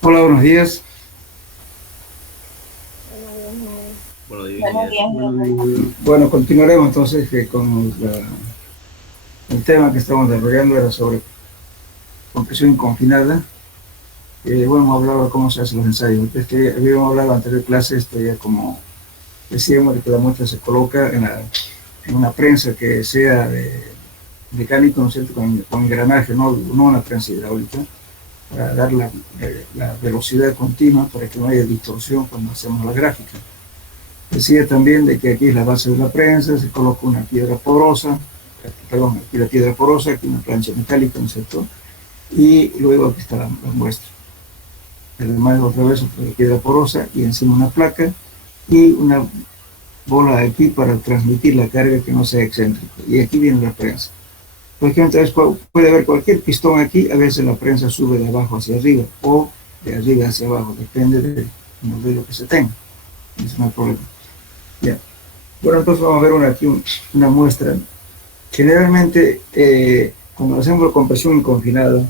Hola, buenos días. Buenos Buenos días. días, Leonardo. Bueno, continuaremos entonces con el tema que estamos desarrollando era sobre compresión confinada. Bueno, hemos hablado de cómo se hacen los ensayos. Es que habíamos hablado en la anterior clase, esto ya como decíamos, de que la muestra se coloca en una prensa que sea de mecánico, ¿no es cierto?, con engranaje, no una prensa hidráulica, para dar la velocidad continua para que no haya distorsión cuando hacemos la gráfica. Decía también de que aquí es la base de la prensa, se coloca una piedra porosa, perdón, aquí la piedra porosa, aquí una plancha metálica, ¿no es cierto? Y luego aquí está la muestra. Además, otra vez otra piedra porosa y encima una placa y una bola aquí para transmitir la carga que no sea excéntrica. Y aquí viene la prensa. Por ejemplo, puede haber cualquier pistón aquí, a veces la prensa sube de abajo hacia arriba o de arriba hacia abajo, depende del modelo que se tenga. Eso no hay problema. Ya. Bueno, entonces vamos a ver aquí una muestra. Generalmente, cuando hacemos la compresión confinada,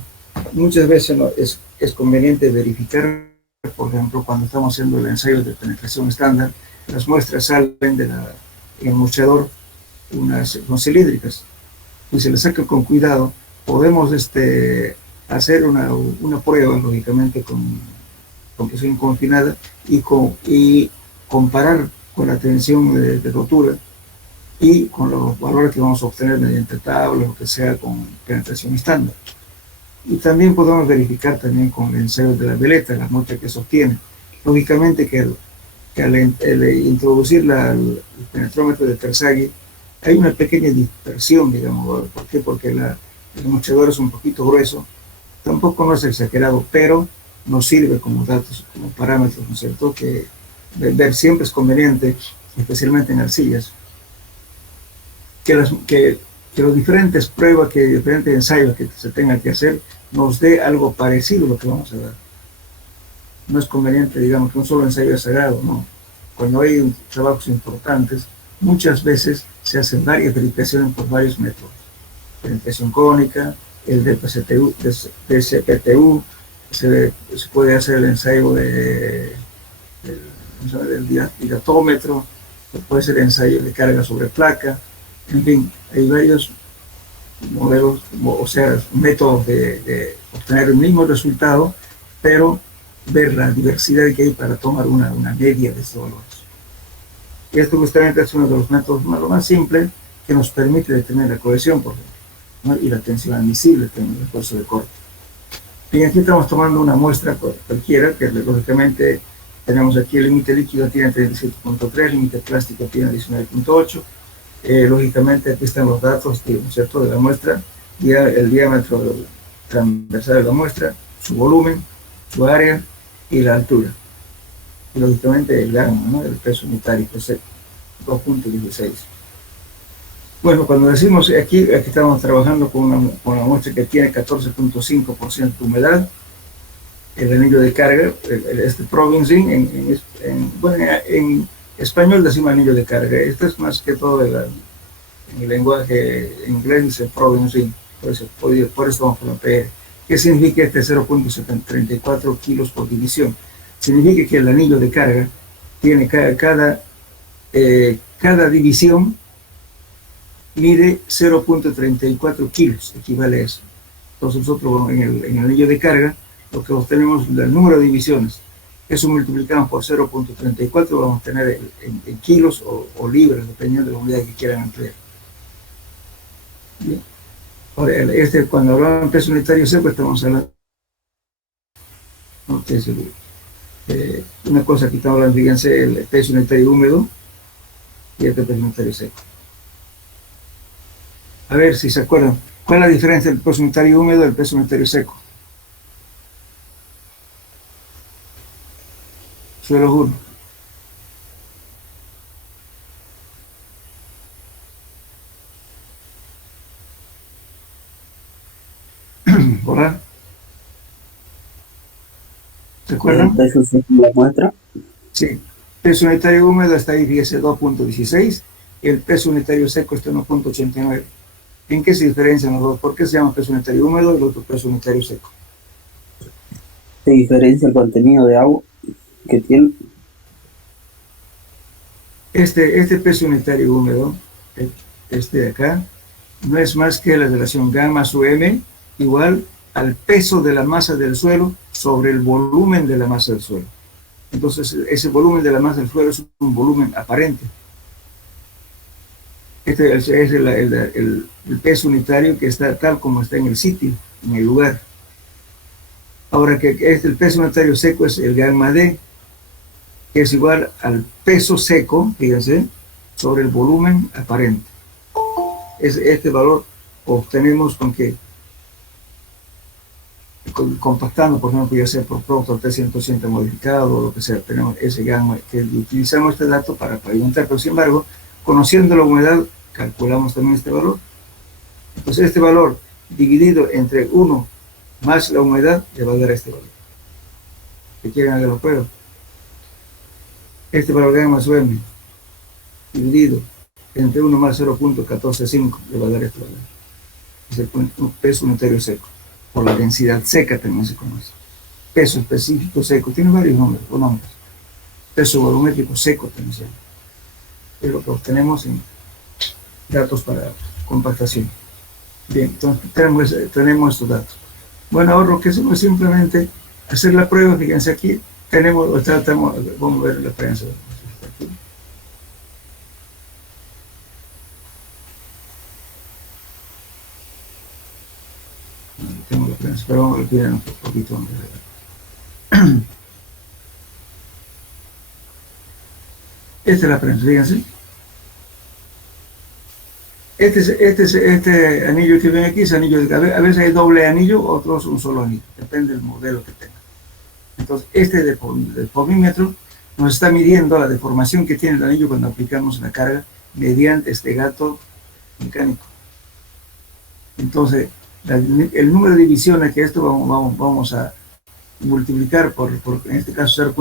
muchas veces es conveniente verificar, por ejemplo, cuando estamos haciendo el ensayo de penetración estándar, las muestras salen en el mostrador con cilíndricas y se les saca con cuidado. Podemos hacer una prueba, lógicamente, con compresión confinada y comparar con la tensión de rotura y con los valores que vamos a obtener mediante tablas o que sea con penetración estándar. Y también podemos verificar también con el ensayo de la veleta, la muestra que sostiene. Lógicamente que al introducir el penetrómetro de Terzaghi hay una pequeña dispersión, digamos. ¿Por qué? Porque el mochador es un poquito grueso, tampoco no es exagerado, pero nos sirve como datos, como parámetros, ¿no es cierto? Que ver siempre es conveniente, especialmente en arcillas, que las diferentes pruebas, que diferentes ensayos que se tengan que hacer, nos dé algo parecido a lo que vamos a dar. No es conveniente, digamos, que un solo ensayo es sagrado, no. Cuando hay trabajos importantes, muchas veces se hacen varias verificaciones por varios métodos. Penetración cónica, el DCPTU, se puede hacer el ensayo del dilatómetro, puede ser el ensayo de carga sobre placa, en fin, hay varios modelos, o sea, métodos de obtener el mismo resultado, pero ver la diversidad que hay para tomar una media de estos valores. Y esto justamente es uno de los métodos lo más simples que nos permite determinar la cohesión, por ejemplo, ¿no? Y la tensión admisible, el esfuerzo de corte. Bien, aquí estamos tomando una muestra cualquiera, que lógicamente tenemos aquí el límite líquido tiene 37.3, el límite plástico tiene 19.8. Lógicamente aquí están los datos, ¿cierto?, de la muestra, el diámetro transversal de la muestra, su volumen, su área y la altura. Y lógicamente el gamma, ¿no?, el peso unitario, que es 2.16. Bueno, cuando decimos aquí estamos trabajando con una muestra que tiene 14.5% de humedad, el anillo de carga, este provincing, en español decimos anillo de carga. Esto es más que todo en el lenguaje inglés, dice provincing, por eso vamos por la PR. ¿Qué significa este 0.734 kilos por división? Significa que el anillo de carga tiene cada división mide 0.34 kilos, equivale a eso. Entonces nosotros en el anillo de carga lo que obtenemos es el número de divisiones. Eso multiplicamos por 0.34, vamos a tener en kilos o libras, dependiendo de la unidad que quieran emplear. Bien. Ahora, cuando hablamos de peso unitario seco, estamos hablando, ¿no?, una cosa que estamos hablando, fíjense, el peso unitario húmedo y el peso unitario seco. A ver si se acuerdan, ¿cuál es la diferencia del peso unitario húmedo y el peso unitario seco? Se lo juro. ¿Hola? ¿Se El acuerdan? peso de la muestra. Sí. Peso unitario húmedo está ahí, fíjese, 2.16, y el peso unitario seco está en 1.89. ¿En qué se diferencian los dos? ¿Por qué se llama peso unitario húmedo y el otro peso unitario seco? ¿Se diferencia el contenido de agua que tiene? Este peso unitario húmedo, este de acá, no es más que la relación gamma sub m igual al peso de la masa del suelo sobre el volumen de la masa del suelo. Entonces, ese volumen de la masa del suelo es un volumen aparente. Este es el peso unitario que está tal como está en el sitio, en el lugar. Ahora que el peso unitario seco es el gamma D, que es igual al peso seco, fíjense, sobre el volumen aparente. Este valor obtenemos con que, compactando, por ejemplo, ya sea por producto T180 modificado o lo que sea, tenemos ese gamma, que utilizamos este dato para pavimentar, pero sin embargo, conociendo la humedad, calculamos también este valor. Entonces, este valor dividido entre 1 más la humedad le va a dar este valor. ¿Que quieren hacer la prueba? Este valor gamma sub m dividido entre 1 más 0.145 le va a dar este valor. Es el peso unitario seco. Por la densidad seca también se conoce. Peso específico seco, tiene varios nombres, o nombres. Peso volumétrico seco también se llama. Es lo que obtenemos en datos para compactación. Bien, entonces tenemos estos datos. Bueno, ahora lo que hacemos es simplemente hacer la prueba. Fíjense aquí, vamos a ver la prensa. Tengo la prensa, pero vamos a olvidar un poquito. Esta es la prensa, fíjense. Este anillo que ven aquí es anillo de cabeza. A veces hay doble anillo, otros un solo anillo. Depende del modelo que tenga. Entonces, este del pomímetro nos está midiendo la deformación que tiene el anillo cuando aplicamos la carga mediante este gato mecánico. Entonces, el número de divisiones que esto vamos a multiplicar por en este caso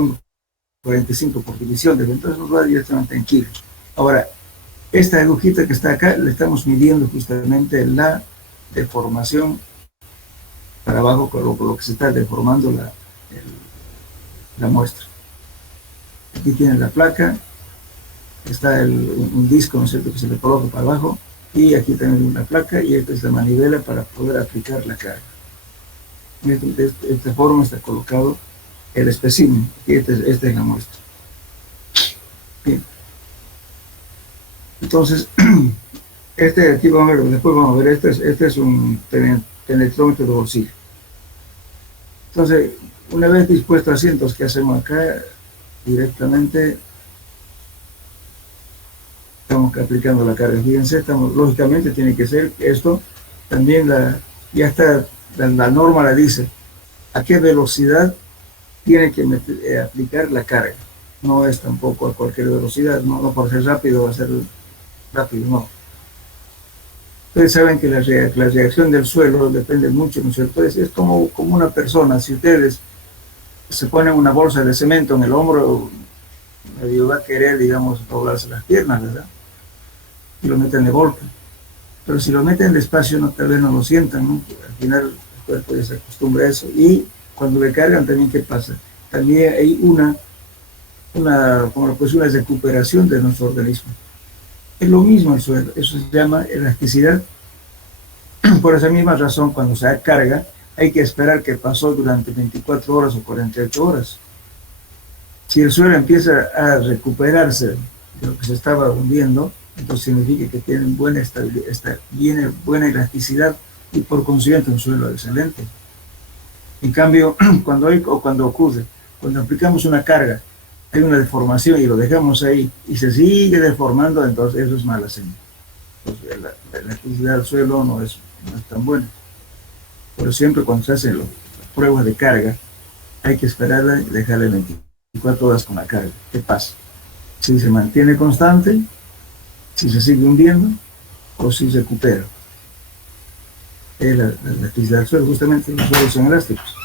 0.45 por división, entonces nos va directamente en kilos. Ahora, esta agujita que está acá, le estamos midiendo justamente la deformación para abajo, por lo que se está deformando la muestra. Aquí tiene la placa, está un disco, ¿no es cierto?, que se le coloca para abajo, y aquí tenemos una placa, y esta es la manivela para poder aplicar la carga. De esta forma está colocado el espécimen, y esta es la muestra. Bien. Entonces, aquí vamos a ver, después vamos a ver, este es un penetrómetro de bolsillo. Entonces, una vez dispuesto así, entonces, ¿qué hacemos acá? Directamente estamos aplicando la carga. Fíjense, lógicamente tiene que ser esto, también ya está, la norma la dice, a qué velocidad tiene que aplicar la carga. No es tampoco a cualquier velocidad, no por ser rápido va a ser rápido, no. Ustedes saben que la reacción del suelo depende mucho, ¿no es cierto? Es como una persona, si ustedes se ponen una bolsa de cemento en el hombro, medio va a querer, digamos, doblarse las piernas, ¿verdad? Y lo meten de golpe. Pero si lo meten despacio, tal vez no lo sientan, ¿no? Al final el cuerpo ya se acostumbra a eso. Y cuando le cargan también, ¿qué pasa? También hay una recuperación de nuestro organismo. Es lo mismo el suelo, eso se llama elasticidad. Por esa misma razón, cuando se carga, hay que esperar que pasó durante 24 horas o 48 horas. Si el suelo empieza a recuperarse de lo que se estaba hundiendo, entonces significa que tiene buena estabilidad, tiene buena elasticidad y por consiguiente un suelo excelente. En cambio, cuando ocurre, cuando aplicamos una carga, hay una deformación y lo dejamos ahí y se sigue deformando, entonces eso es mala señal. Entonces, la elasticidad del suelo no es tan buena. Por siempre cuando se hacen las pruebas de carga, hay que esperarla y dejarla 24 horas con la carga. ¿Qué pasa? Si se mantiene constante, si se sigue hundiendo o si se recupera. La elasticidad del suelo, justamente los suelos son elásticos.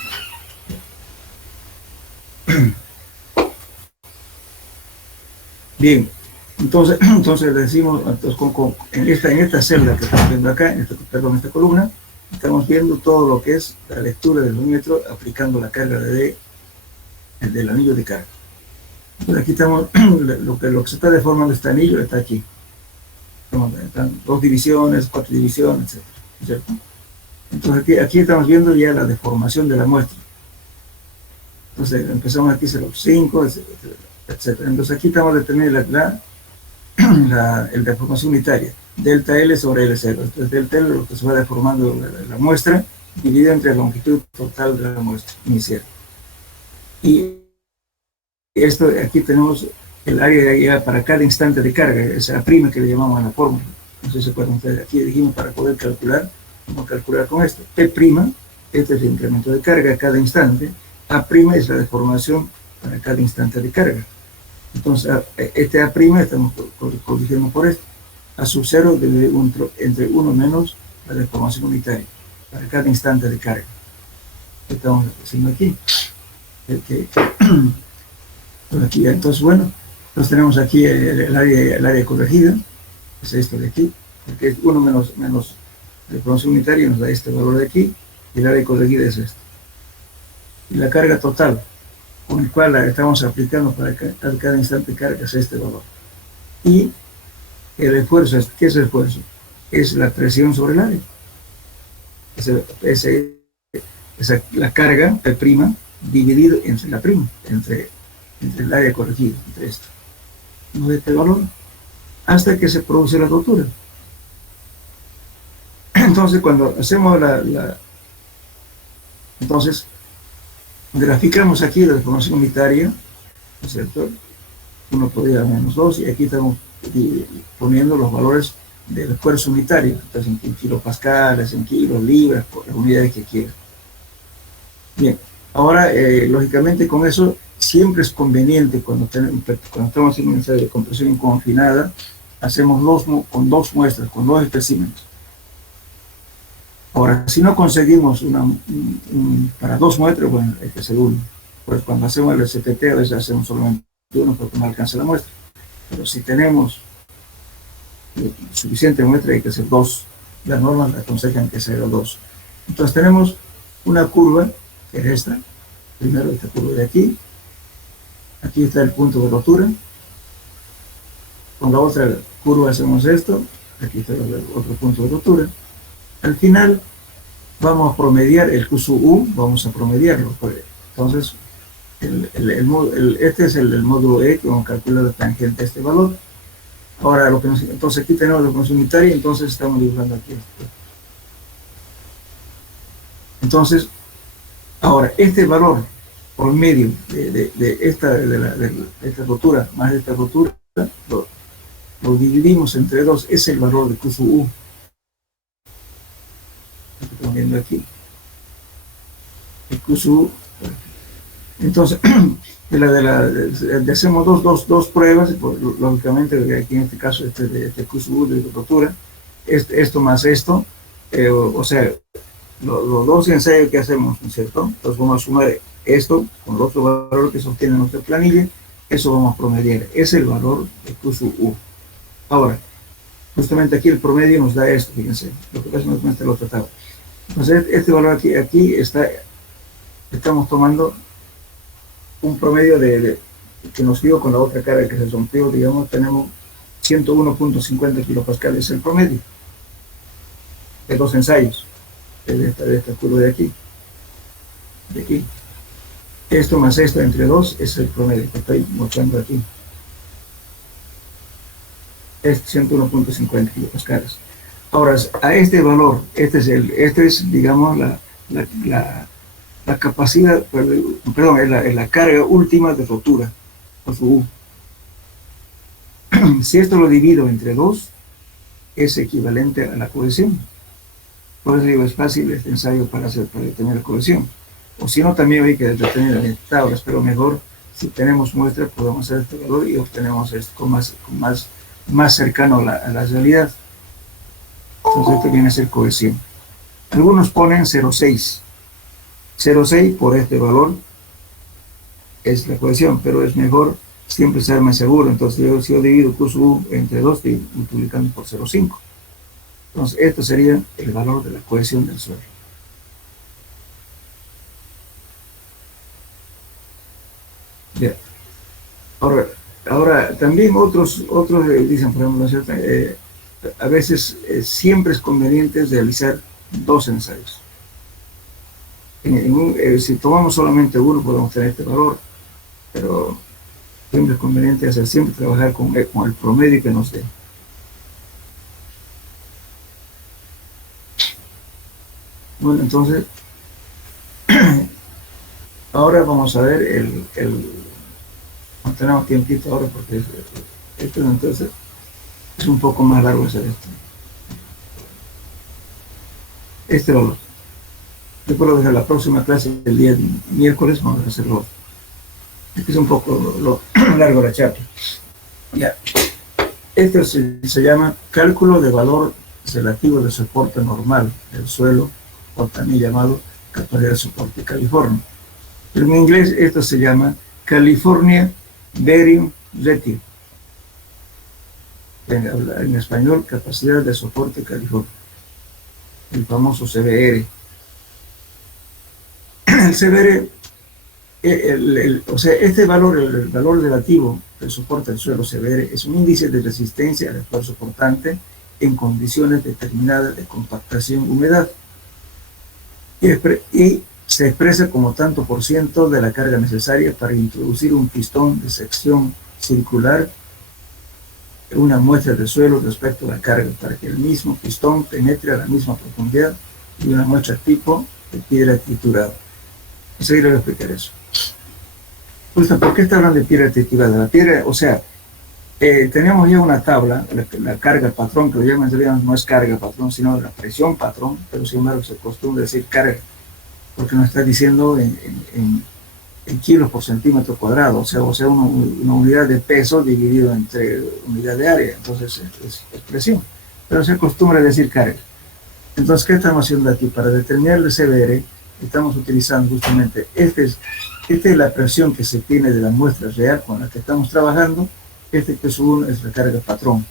Bien, entonces decimos, en esta celda que estamos viendo acá, en esta columna, Estamos viendo todo lo que es la lectura del volúmetro aplicando la carga del anillo de carga. Entonces aquí estamos, lo que se está deformando este anillo está aquí. Están 2 divisiones, 4 divisiones, etc. ¿Cierto? Entonces aquí estamos viendo ya la deformación de la muestra. Entonces empezamos aquí 0,5, etc. Entonces aquí estamos deteniendo la deformación unitaria, delta L sobre L0. Entonces delta L es lo que se va deformando la muestra, dividida entre la longitud total de la muestra inicial. Y esto, aquí tenemos el área ya para cada instante de carga, esa prima que le llamamos a la fórmula. No sé si se acuerdan ustedes, aquí dijimos para poder calcular, vamos a calcular con esto. P', este es el incremento de carga a cada instante, A' es la deformación para cada instante de carga. Entonces, este A' estamos corrigiendo por esto. A sub 0 debe entre 1 menos la deformación unitaria para cada instante de carga. Estamos haciendo aquí. Entonces, bueno, entonces tenemos aquí el área corregida, es esto de aquí, porque es 1 menos la deformación unitaria nos da este valor de aquí, y el área corregida es esto. Y la carga total, con el cual la estamos aplicando para cada instante de carga, es este valor. Y el esfuerzo, ¿qué es el esfuerzo? Es la presión sobre el área. La carga, P', dividido entre la prima, entre el área corregida, entre esto. No de este valor, hasta que se produce la rotura. Entonces, cuando hacemos entonces, graficamos aquí la deformación unitaria, ¿no es cierto? 1 por 10 menos 2, y aquí estamos poniendo los valores del esfuerzo unitario, entonces en kilopascales, en kilos, libras, por las unidades que quieran. Bien, ahora, lógicamente, con eso siempre es conveniente, cuando estamos haciendo un ensayo de compresión confinada, hacemos con 2 muestras, con 2 especímenes. Ahora, si no conseguimos para 2 muestras, bueno, hay que hacer 1. Pues cuando hacemos el STT, a veces hacemos solamente 1 porque no alcanza la muestra. Pero si tenemos suficiente muestra, hay que hacer 2. Las normas aconsejan que sea 2. Entonces tenemos una curva, que es esta. Primero esta curva de aquí. Aquí está el punto de rotura. Con la otra curva hacemos esto. Aquí está el otro punto de rotura. Al final vamos a promediar el Q sub U, vamos a promediarlo. Entonces, este es el módulo E que vamos a calcular la tangente a este valor. Ahora, entonces aquí tenemos la función unitaria, entonces estamos dibujando aquí. Entonces, ahora, este valor promedio de esta rotura más de esta rotura, lo dividimos entre 2, es el valor de Q sub U. Estamos viendo aquí. El Q sub U. Entonces, hacemos dos pruebas, lógicamente, aquí en este caso, este Q sub U de rotura, esto más esto, o sea, los 2 ensayos que hacemos, ¿no es cierto? Entonces vamos a sumar esto con el otro valor que sostiene nuestra planilla, eso vamos a promediar, es el valor de Q sub U. Ahora, justamente aquí el promedio nos da esto, fíjense, lo que pasa nos muestra la otra tabla. Entonces, este valor aquí estamos tomando un promedio que nos dio con la otra carga que se rompió, digamos, tenemos 101.50 kilopascales, es el promedio de 2 ensayos, de esta curva de aquí. Esto más esto entre 2 es el promedio que estoy mostrando aquí. Es 101.50 kilopascales. Ahora, a este valor, este es digamos, la capacidad, perdón, es la carga última de rotura, o su U. Si esto lo divido entre 2, es equivalente a la cohesión. Por eso digo, es fácil este ensayo para determinar la cohesión. O si no, también hay que determinar en tablas, pero mejor, si tenemos muestras, podemos hacer este valor y obtenemos esto más cercano a la realidad. Entonces, esto viene a ser cohesión. Algunos ponen 0,6. 0,6 por este valor es la cohesión, pero es mejor siempre ser más seguro. Entonces, si yo divido Q sub U entre 2, estoy multiplicando por 0,5. Entonces, esto sería el valor de la cohesión del suelo. Ya. Ahora también otros dicen, por ejemplo, ¿no es cierto? A veces siempre es conveniente realizar 2 ensayos. Si tomamos solamente uno, podemos tener este valor, pero siempre es conveniente siempre trabajar con el promedio que nos dé. Bueno, entonces, ahora vamos a ver no tenemos tiempito ahora porque esto entonces es un poco más largo hacer esto. Este valor. Después lo dejo la próxima clase, el día miércoles, vamos a hacerlo. Este es un poco largo la charla. Ya. Esto se llama cálculo de valor relativo de soporte normal del suelo, o también llamado capacidad de soporte California. Pero en inglés esto se llama California Bearing Ratio. En español, capacidad de soporte California. El famoso CBR. El CBR, o sea, este valor, el valor relativo del soporte del suelo CBR, es un índice de resistencia al esfuerzo soportante en condiciones determinadas de compactación y humedad. Y se expresa como tanto por ciento de la carga necesaria para introducir un pistón de sección circular en una muestra de suelo respecto a la carga, para que el mismo pistón penetre a la misma profundidad y una muestra tipo de piedra triturada. Enseguida voy a explicar eso. Pues, ¿por qué está hablando de piedra triturada? La piedra, o sea, tenemos ya una tabla, la carga patrón, que lo llaman, en realidad no es carga patrón, sino la presión patrón, pero sin embargo se acostumbra decir carga, porque nos está diciendo en kilos por centímetro cuadrado, o sea una unidad de peso dividido entre unidad de área, entonces es presión, pero se acostumbra a decir carga. Entonces, ¿qué estamos haciendo aquí? Para determinar el CBR, estamos utilizando justamente, esta es la presión que se tiene de la muestra real con la que estamos trabajando, este que es la carga patrón.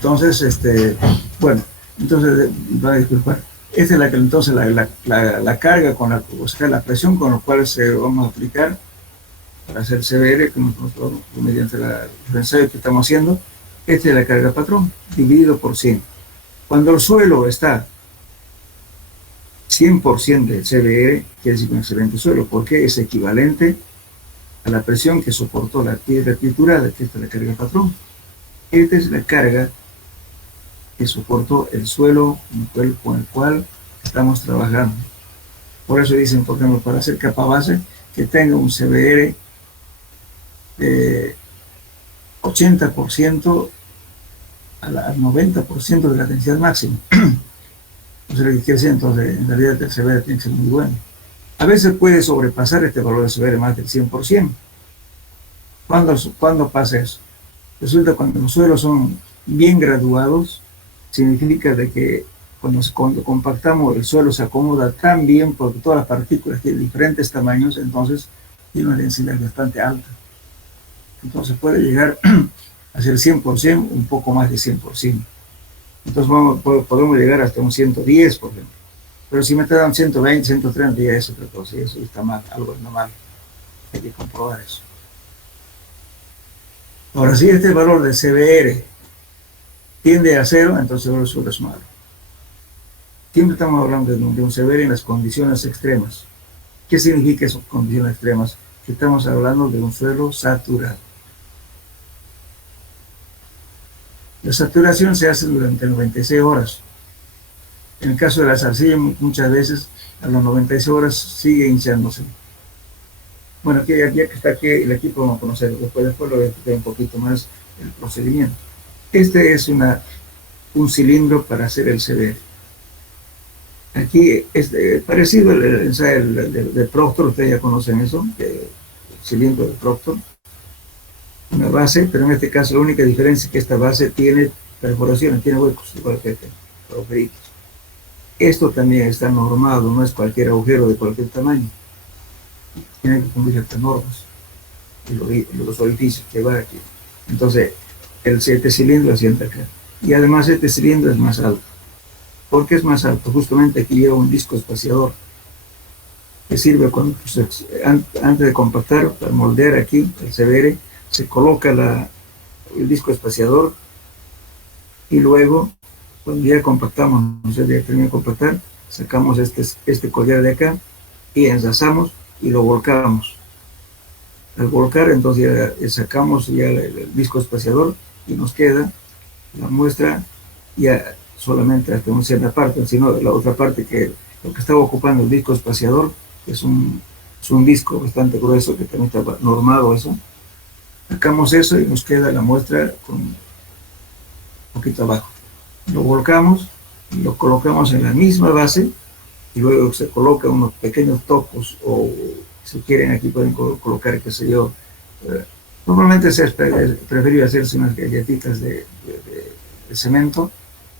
Entonces, bueno, entonces, va a disculpar. Esta es entonces la carga o sea, la presión con la cual se vamos a aplicar para hacer CBR, mediante el ensayo que estamos haciendo. Esta es la carga patrón, dividido por 100. Cuando el suelo está 100% del CBR, quiere decir un excelente suelo, porque es equivalente a la presión que soportó la piedra triturada, que esta es la carga patrón. Esta es la carga que soportó el suelo con el cual estamos trabajando. Por eso dicen, por ejemplo, para hacer capa base, que tenga un CBR de 80% al 90% de la densidad máxima. Entonces, lo que quiere decir, entonces, en realidad el CBR tiene que ser muy bueno. A veces puede sobrepasar este valor de CBR más del 100%. ¿Cuándo pasa eso? Resulta cuando los suelos son bien graduados, significa de que cuando compactamos el suelo se acomoda tan bien porque todas las partículas tienen diferentes tamaños, entonces tiene una densidad bastante alta. Entonces puede llegar a ser 100%, un poco más de 100%. Entonces podemos llegar hasta un 110, por ejemplo. Pero si me te dan 120, 130, ya es otra cosa, y eso está mal, algo es normal. Hay que comprobar eso. Ahora, si este valor de CBR tiende a 0, entonces el suelo es malo. Siempre estamos hablando de un CBR en las condiciones extremas. ¿Qué significa esas condiciones extremas? Que estamos hablando de un suelo saturado. La saturación se hace durante 96 horas. En el caso de la arcilla, muchas veces a las 96 horas sigue hinchándose. Bueno, ya que está aquí el equipo, vamos a conocerlo. Después lo voy a explicar un poquito más el procedimiento. Este es un cilindro para hacer el CBR. Aquí es parecido el ensayo de Proctor, ustedes ya conocen eso, el cilindro de Proctor, una base, pero en este caso la única diferencia es que esta base tiene perforaciones, tiene huecos, igual que este, agujeritos. Esto también está normado, no es cualquier agujero de cualquier tamaño. Tiene que cumplir estas normas y los orificios que va aquí. Entonces, este cilindro asienta acá. Y además este cilindro es más alto. ¿Por qué es más alto? Justamente aquí lleva un disco espaciador que sirve cuando, pues, antes de compactar, para moldear aquí el severe, se coloca el disco espaciador y luego, cuando ya compactamos, no sé, ya termina de compactar, sacamos este collar de acá y enlazamos y lo volcamos. Al volcar, entonces ya sacamos ya el disco espaciador y nos queda la muestra ya solamente hasta una cierta parte, sino la otra parte que lo que estaba ocupando el disco espaciador es un disco bastante grueso que también está normado eso. Sacamos eso y nos queda la muestra con un poquito abajo. Lo volcamos y lo colocamos en la misma base y luego se coloca unos pequeños topos o si quieren aquí pueden colocar, qué sé yo, normalmente se preferido hacerse unas galletitas de cemento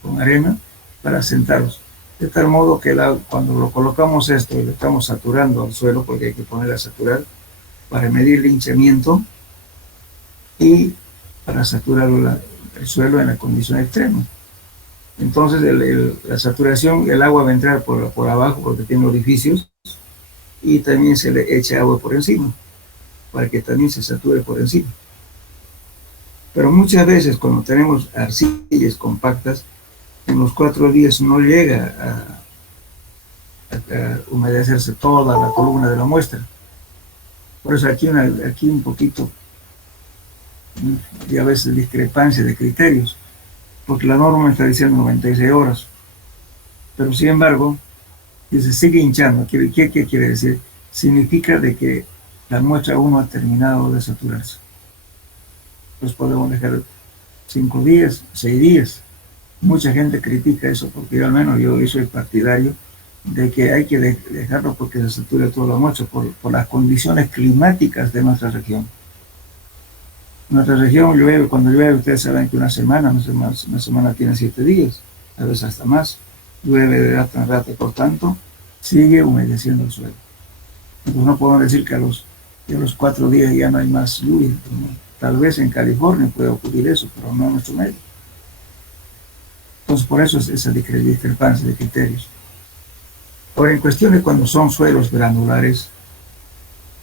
con arena para sentarlos, de tal modo que cuando lo colocamos esto y lo estamos saturando al suelo, porque hay que ponerla a saturar para medir el hinchamiento y para saturar el suelo en la condición extrema. Entonces la saturación, el agua va a entrar por abajo porque tiene orificios y también se le echa agua por encima para que también se sature por encima. Pero muchas veces cuando tenemos arcillas compactas, en los 4 días no llega a humedecerse toda la columna de la muestra. Por eso aquí un poquito, y a veces discrepancia de criterios, porque la norma está diciendo 96 horas, pero sin embargo, si se sigue hinchando, ¿qué quiere decir? Significa de que la muestra aún no ha terminado de saturarse. Pues podemos dejar 5 días, 6 días. Mucha gente critica eso, porque yo al menos yo soy partidario de que hay que dejarlo porque se satura toda la muestra por las condiciones climáticas de nuestra región. Nuestra región llueve, cuando llueve ustedes saben que una semana tiene 7 días, a veces hasta más, llueve de rato en rato, por tanto, sigue humedeciendo el suelo. Entonces no podemos decir que a los 4 días ya no hay más lluvia, ¿no? Tal vez en California puede ocurrir eso, pero no en nuestro medio. Entonces por eso es esa discrepancia de criterios. Ahora, en cuestiones cuando son suelos granulares,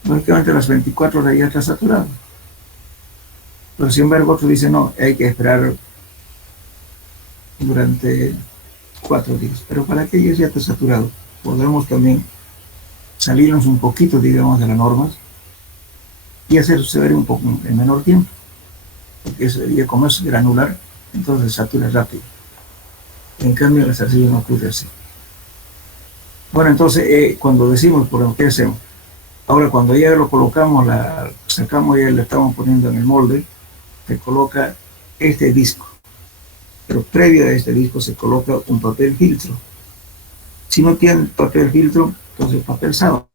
lógicamente a las 24 horas ya está saturado. Pero sin embargo otros dicen no, hay que esperar durante 4 días. Pero para que ya esté saturado, podemos también salirnos un poquito, digamos, de las normas y hacer suceder un poco en menor tiempo. Porque como es granular, entonces satura rápido. En cambio, las arcillas no ocurre así. Bueno, entonces, cuando decimos, por ejemplo, ¿qué hacemos? Ahora, cuando ya lo colocamos, sacamos y le estamos poniendo en el molde, se coloca este disco. Pero previo a este disco se coloca un papel filtro. Si no tienen papel filtro, entonces papel sábano.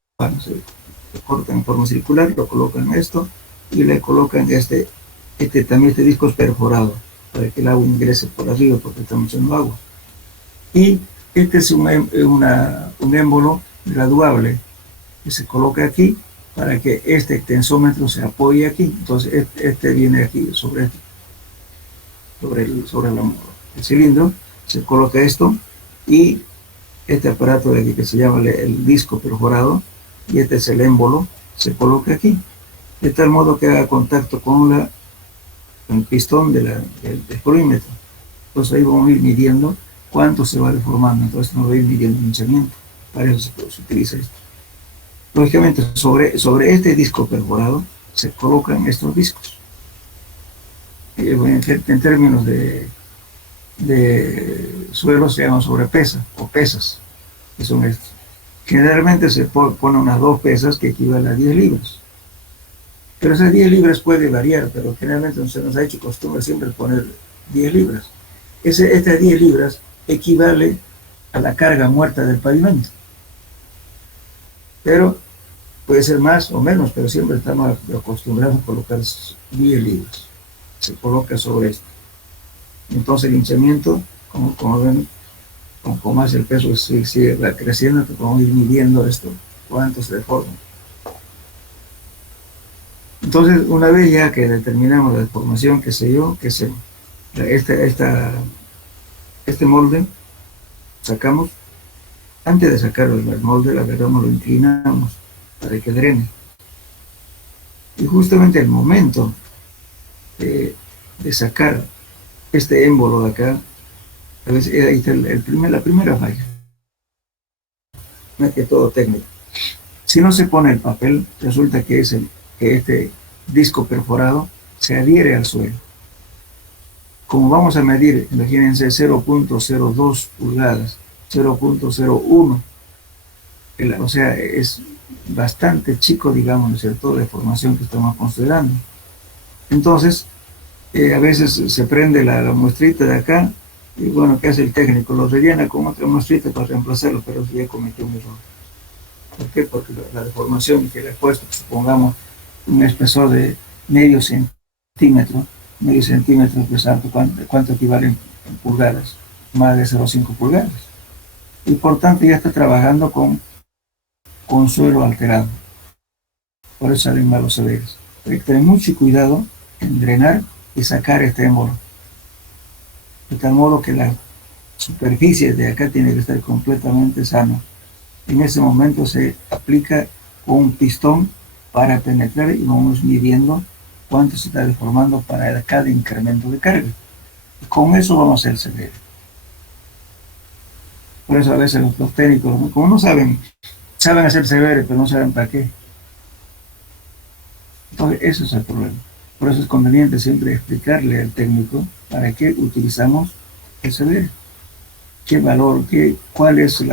Se corta en forma circular, lo colocan en esto y le colocan también este disco es perforado para que el agua ingrese por arriba porque estamos echando agua. Y este es un émbolo graduable que se coloca aquí para que este tensómetro se apoye aquí. Entonces este viene aquí sobre el cilindro, se coloca esto y este aparato de aquí que se llama el disco perforado, y este es el émbolo, se coloca aquí, de tal modo que haga contacto con el pistón del polímetro. Entonces ahí vamos a ir midiendo cuánto se va deformando, entonces nos va a ir midiendo el hinchamiento. Para eso se utiliza esto. Lógicamente, sobre este disco perforado se colocan estos discos. En términos de suelo se llaman sobrepesa o pesas, que son estos. Generalmente se pone unas 2 pesas que equivalen a 10 libras. Pero esas 10 libras puede variar, pero generalmente se nos ha hecho costumbre siempre poner 10 libras. Estas 10 libras equivale a la carga muerta del pavimento. Pero puede ser más o menos, pero siempre estamos acostumbrados a colocar vías libres. Se coloca sobre esto. Entonces el hinchamiento, como ven, con más el peso sigue creciendo, que podemos ir midiendo esto, cuánto se deforma. Entonces, una vez ya que determinamos la deformación, qué sé yo, este molde, sacamos, antes de sacar el molde, la agarramos, lo inclinamos para que drene. Y justamente el momento de sacar este émbolo de acá, a veces, ahí está la primera falla, más que todo técnico. Si no se pone el papel, resulta que este disco perforado se adhiere al suelo. Como vamos a medir, imagínense, 0.02 pulgadas, 0.01, o sea, es bastante chico, digamos, ¿no es cierto?, la deformación que estamos considerando. Entonces, a veces se prende la muestrita de acá, y bueno, ¿qué hace el técnico? Lo rellena con otra muestrita para reemplazarlo, pero ya cometió un error. ¿Por qué? Porque la deformación que le he puesto, supongamos, un espesor de medio centímetro, pues ¿cuánto equivale en pulgadas? Más de 0,5 pulgadas. Y por tanto ya está trabajando con suelo alterado. Por eso salen malos saberes. Hay que tener mucho cuidado en drenar y sacar este émbolo. De tal modo que la superficie de acá tiene que estar completamente sana. En ese momento se aplica un pistón para penetrar y vamos midiendo cuánto se está deformando para cada incremento de carga. Y con eso vamos a hacer severo. Por eso a veces los técnicos, como no saben hacer severo, pero no saben para qué. Entonces, eso es el problema. Por eso es conveniente siempre explicarle al técnico para qué utilizamos el severo. ¿Qué valor, cuál es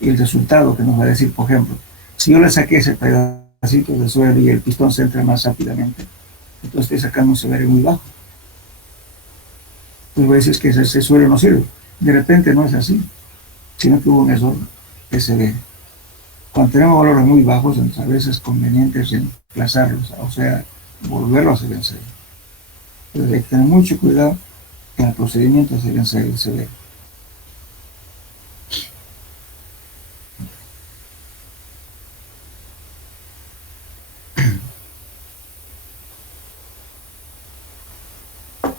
el resultado que nos va a decir? Por ejemplo, si yo le saqué ese pedacito de suelo y el pistón se entra más rápidamente, entonces estoy sacando un severo muy bajo. Pues voy a decir que ese suelo no sirve. De repente no es así, sino que hubo un error de severo. Cuando tenemos valores muy bajos, entonces a veces es conveniente reemplazarlos, o sea, volverlos a hacer en serio. Entonces hay que tener mucho cuidado en el procedimiento de hacer en serio el severo.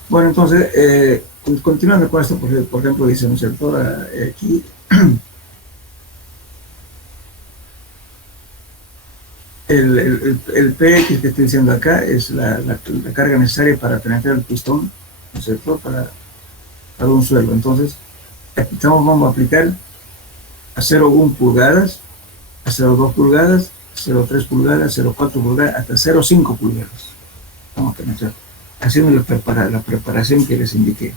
Bueno, entonces, continuando con esto, por ejemplo, dice, ¿no es cierto? Aquí, el PX que estoy diciendo acá es la carga necesaria para penetrar el pistón, ¿no es cierto?, para un suelo. Entonces, vamos a aplicar a 0,1 pulgadas, a 0,2 pulgadas, 0,3 pulgadas, 0,4 pulgadas, hasta 0,5 pulgadas. Vamos a penetrar, haciendo la preparación que les indiqué.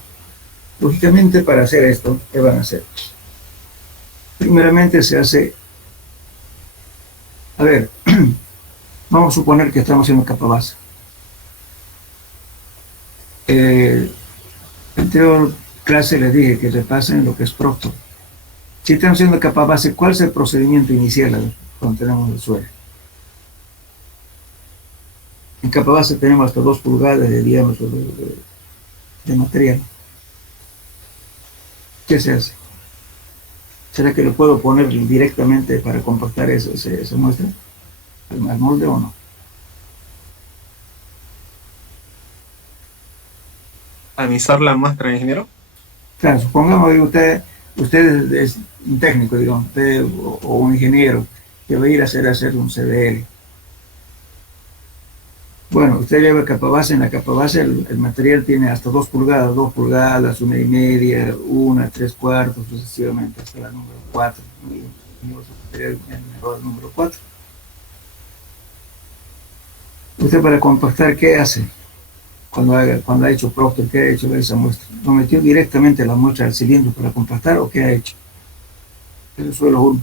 Lógicamente, para hacer esto, ¿qué van a hacer? Primeramente se hace, a ver, vamos a suponer que estamos haciendo capa base. En anterior clase les dije que repasen lo que es Proctor. Si estamos haciendo capa base, ¿cuál es el procedimiento inicial cuando tenemos el suelo? En capa base tenemos hasta 2 pulgadas de diámetro de material. ¿Qué se hace? ¿Será que lo puedo poner directamente para compactar esa muestra al molde o no? ¿Analizar la muestra, ingeniero? Claro, supongamos que usted es un técnico, digamos, usted o un ingeniero que va a ir a hacer un CDL. Bueno, usted lleva capa base, en la capa base el material tiene hasta 2 pulgadas, 1,5, 1, 3/4, sucesivamente, hasta la número 4, el número 4. Usted para compactar, ¿qué hace? Cuando ha hecho Proctor, ¿qué ha hecho esa muestra? ¿Lo metió directamente la muestra al cilindro para compactar o qué ha hecho? Es el suelo 1.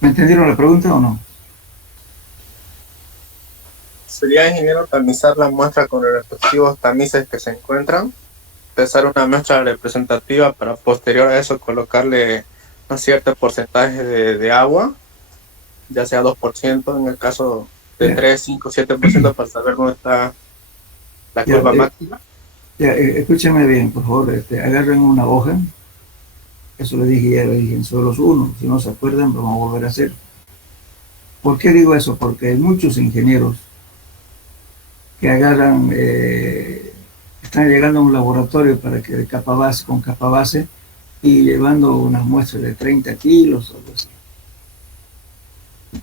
¿Me entendieron la pregunta o no? ¿Sería, ingeniero, tamizar la muestra con los respectivos tamices que se encuentran? sintezar una muestra representativa para posterior a eso colocarle un cierto porcentaje de agua, ya sea 2% en el caso de 3, 5, 7% para saber dónde está la curva máxima. Escúchame bien, por favor, agarren una hoja, eso le dije, ya lo dije en solo uno, si no se acuerdan, vamos a volver a hacer. ¿Por qué digo eso? Porque hay muchos ingenieros que agarran, están llegando a un laboratorio para que de capa base con capa base y llevando unas muestras de 30 kilos o algo así.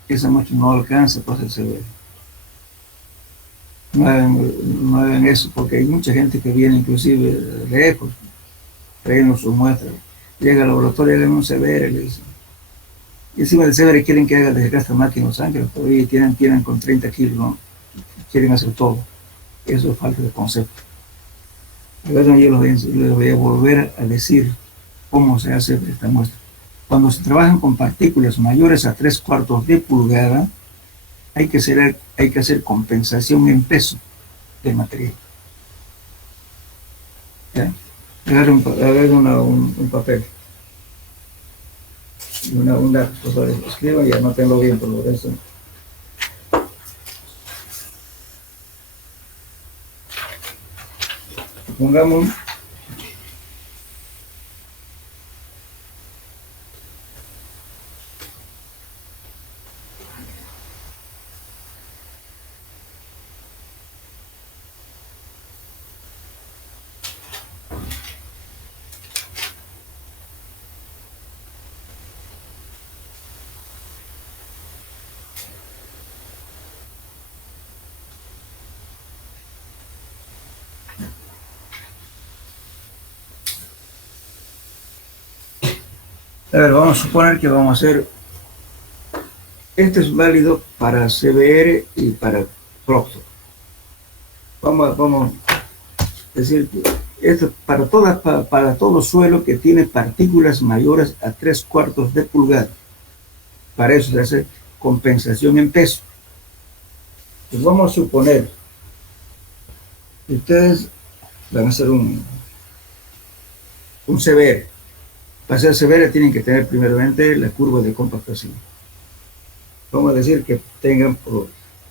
Esa muestra no alcanza para hacerse ver. No hagan eso, porque hay mucha gente que viene inclusive de lejos, trayendo sus muestras. Llega al laboratorio, hagan un CBR, le dicen. Y encima del CBR quieren que haga desde acá hasta máquina Los Ángeles, todavía tienen con 30 kilos, ¿no? Quieren hacer todo. Eso es falta de concepto. A ver, yo les voy a volver a decir cómo se hace esta muestra. Cuando se trabajan con partículas mayores a 3/4 de pulgada, hay que hacer compensación en peso del material. ¿Ya? Agarren un papel. Un lápiz, por favor, escriban y anótenlo bien, por lo eso. Pongamos a ver, vamos a suponer que vamos a hacer, este es válido para CBR y para Proctor. Vamos a decir que esto para todo suelo que tiene partículas mayores a 3/4 de pulgada. Para eso se hace compensación en peso. Pues vamos a suponer que ustedes van a hacer un CBR. Para hacer CBR tienen que tener primeramente la curva de compactación. Vamos a decir que tengan,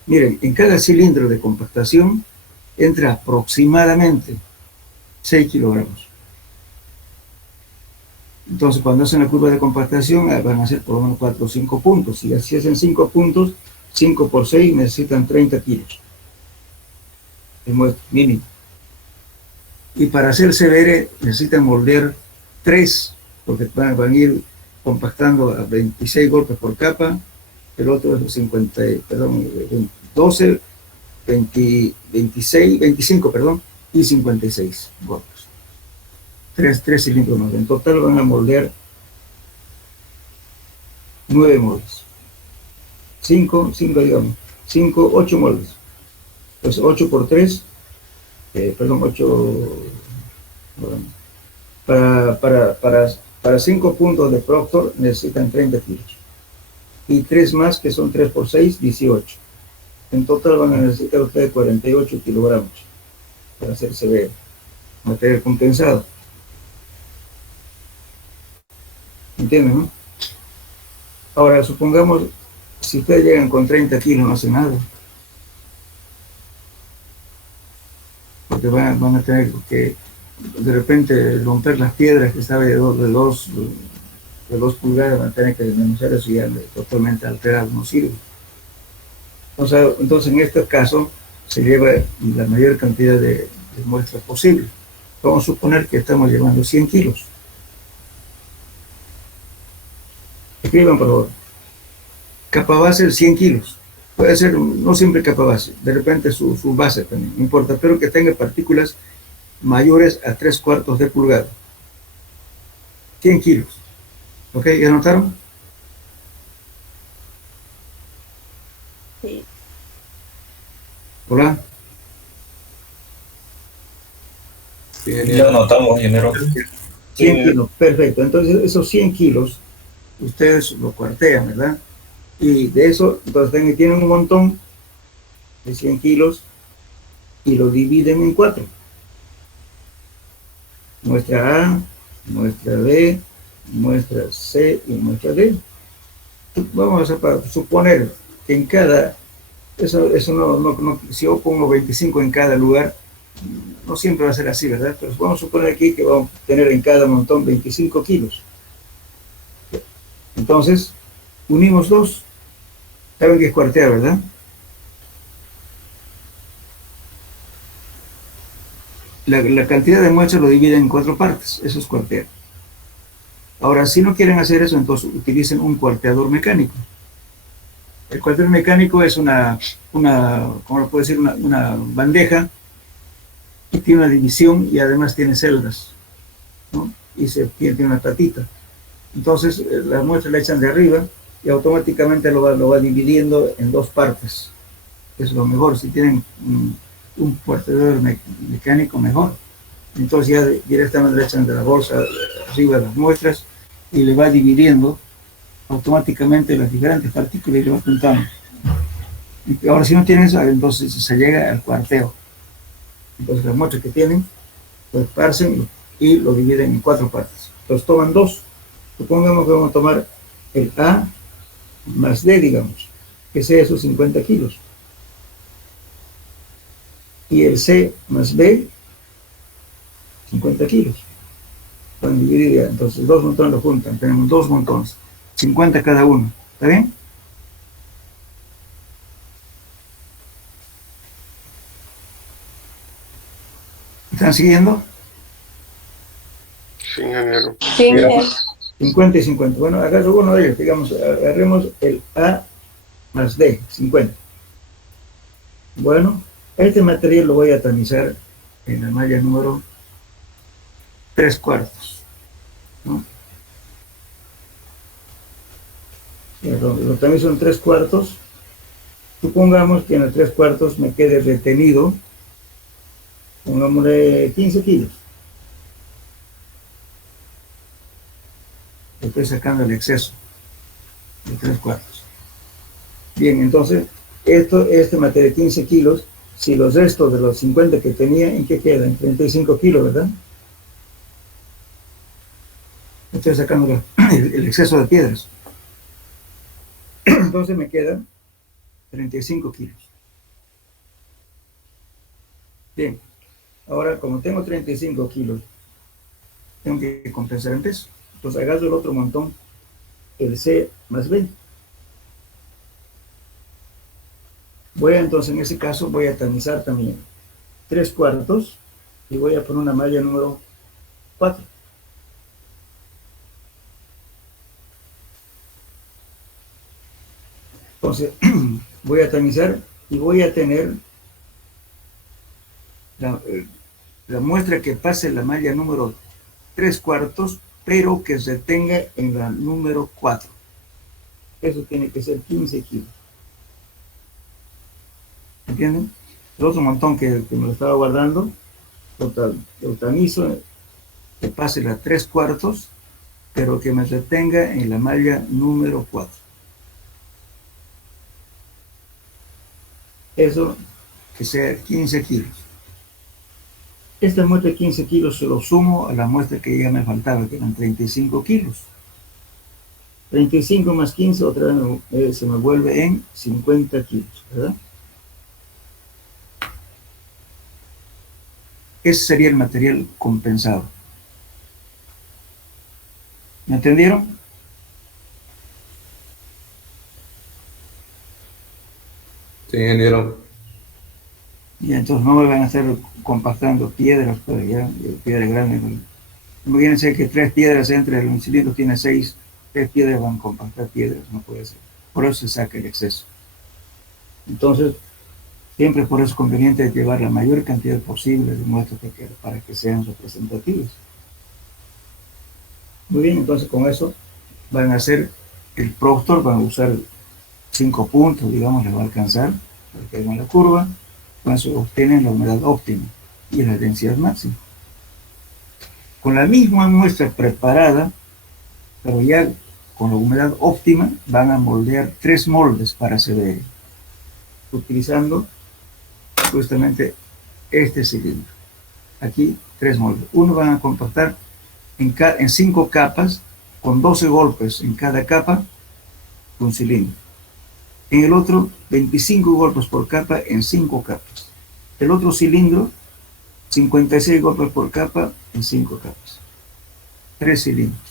miren, en cada cilindro de compactación entra aproximadamente 6 kilogramos. Entonces, cuando hacen la curva de compactación, van a hacer por lo menos 4 o 5 puntos. Si así hacen 5 puntos, 5 por 6 necesitan 30 kilos. Es mínimo. Y para hacer CBR necesitan moldear 3, porque van a ir compactando a 26 golpes por capa, el otro es 12, 25, y 56 golpes. 3 cilindros más. En total van a moldear 9 moldes. 8 moldes. Pues 8 por 3, 8, para 5 puntos de Proctor necesitan 30 kilos. Y 3 más, que son 3 por 6, 18. En total van a necesitar ustedes 48 kilogramos para hacer CBR, material compensado. ¿Entienden, no? Ahora, supongamos, si ustedes llegan con 30 kilos, no hace nada. Porque van a tener que, de repente, romper las piedras que sabe de 2 pulgadas, van a tener que denunciar eso y ya totalmente alterado, no sirve. Entonces, en este caso, se lleva la mayor cantidad de muestras posible. Vamos a suponer que estamos llevando 100 kilos. Escriban, por favor. Capa base, 100 kilos. Puede ser, no siempre capa base, de repente su base también, no importa, pero que tenga partículas mayores a 3/4 de pulgada. 100 kilos. ¿Ok? ¿Ya notaron? Sí. Hola. Ya notamos, ingeniero. 100 kilos, perfecto. Entonces, esos 100 kilos, ustedes lo cuartean, ¿verdad? Y de eso, entonces tienen un montón de 100 kilos y lo dividen en 4. muestra A, muestra B, muestra C y muestra D. Vamos a suponer que en cada, eso no, si yo pongo 25 en cada lugar, no siempre va a ser así, ¿verdad? Pero vamos a suponer aquí que vamos a tener en cada montón 25 kilos. Entonces, unimos dos. Saben que es cuartear, ¿verdad? La cantidad de muestras lo dividen en 4 partes. Eso es cuartear. Ahora, si no quieren hacer eso, entonces utilicen un cuarteador mecánico. El cuarteador mecánico es ¿cómo lo puedo decir? Una bandeja que tiene una división y además tiene celdas, ¿no? Y tiene una patita. Entonces, la muestra la echan de arriba y automáticamente lo va dividiendo en 2 partes. Es lo mejor. Si tienen un cuarteador mecánico, mejor. Entonces ya directamente le echan de la bolsa arriba las muestras y le va dividiendo automáticamente las diferentes partículas y le va juntando. Y ahora si no tienen eso, entonces se llega al cuarteo. Entonces las muestras que tienen lo esparcen y lo dividen en 4 partes. Entonces toman 2. Supongamos que vamos a tomar el A más D, digamos, que sea esos 50 kilos. Y el C más B, 50 kilos. Pueden dividir ya. Entonces 2 montones lo juntan. Tenemos 2 montones. 50 cada uno. ¿Está bien? ¿Están siguiendo? Sí, ingeniero. Sí, ingeniero. 50 y 50. Bueno, agarro uno de ellos. Digamos, agarremos el A más D, 50. Bueno, este material lo voy a tamizar en la malla número 3/4, ¿no? Lo tamizo en 3/4. Supongamos que en el 3/4 me quede retenido, pongámosle 15 kilos. Estoy sacando el exceso de 3/4. Bien, entonces, este material de 15 kilos, si los restos de los 50 que tenía, ¿en qué quedan? 35 kilos, ¿verdad? Estoy sacando el exceso de piedras. Entonces me quedan 35 kilos. Bien, ahora como tengo 35 kilos, tengo que compensar en peso. Entonces agarro el otro montón, el C más B. Entonces en ese caso voy a tamizar también 3/4 y voy a poner una malla número 4. Entonces voy a tamizar y voy a tener la muestra que pase la malla número 3/4, pero que se detenga en la número 4. Eso tiene que ser 15 kilos. ¿Entienden? El otro montón que me lo estaba guardando, lo tamizo, que pase la 3/4, pero que me retenga en la malla número 4. Eso que sea 15 kilos. Esta muestra de 15 kilos se lo sumo a la muestra que ya me faltaba, que eran 35 kilos. 35 más 15, otra vez se me vuelve en 50 kilos, ¿verdad? Ese sería el material compensado. ¿Me entendieron? Sí, ingeniero. Y entonces no me van a estar compactando piedras, pues ya, piedras grandes. Imagínense que 3 piedras entre el cilindro tiene 6, 3 piedras van a compactar piedras, no puede ser. Por eso se saca el exceso. Entonces, siempre por eso es conveniente llevar la mayor cantidad posible de muestras para que sean representativas. Muy bien, entonces con eso van a hacer el proctor, van a usar 5 puntos, digamos, les va a alcanzar para que hagan la curva. Con eso obtienen la humedad óptima y la densidad máxima. Con la misma muestra preparada, pero ya con la humedad óptima, van a moldear 3 moldes para CDR, utilizando justamente este cilindro. Aquí 3 moldes. Uno van a compactar en 5 capas, con 12 golpes en cada capa, un cilindro. En el otro, 25 golpes por capa en 5 capas. El otro cilindro, 56 golpes por capa en 5 capas. 3 cilindros.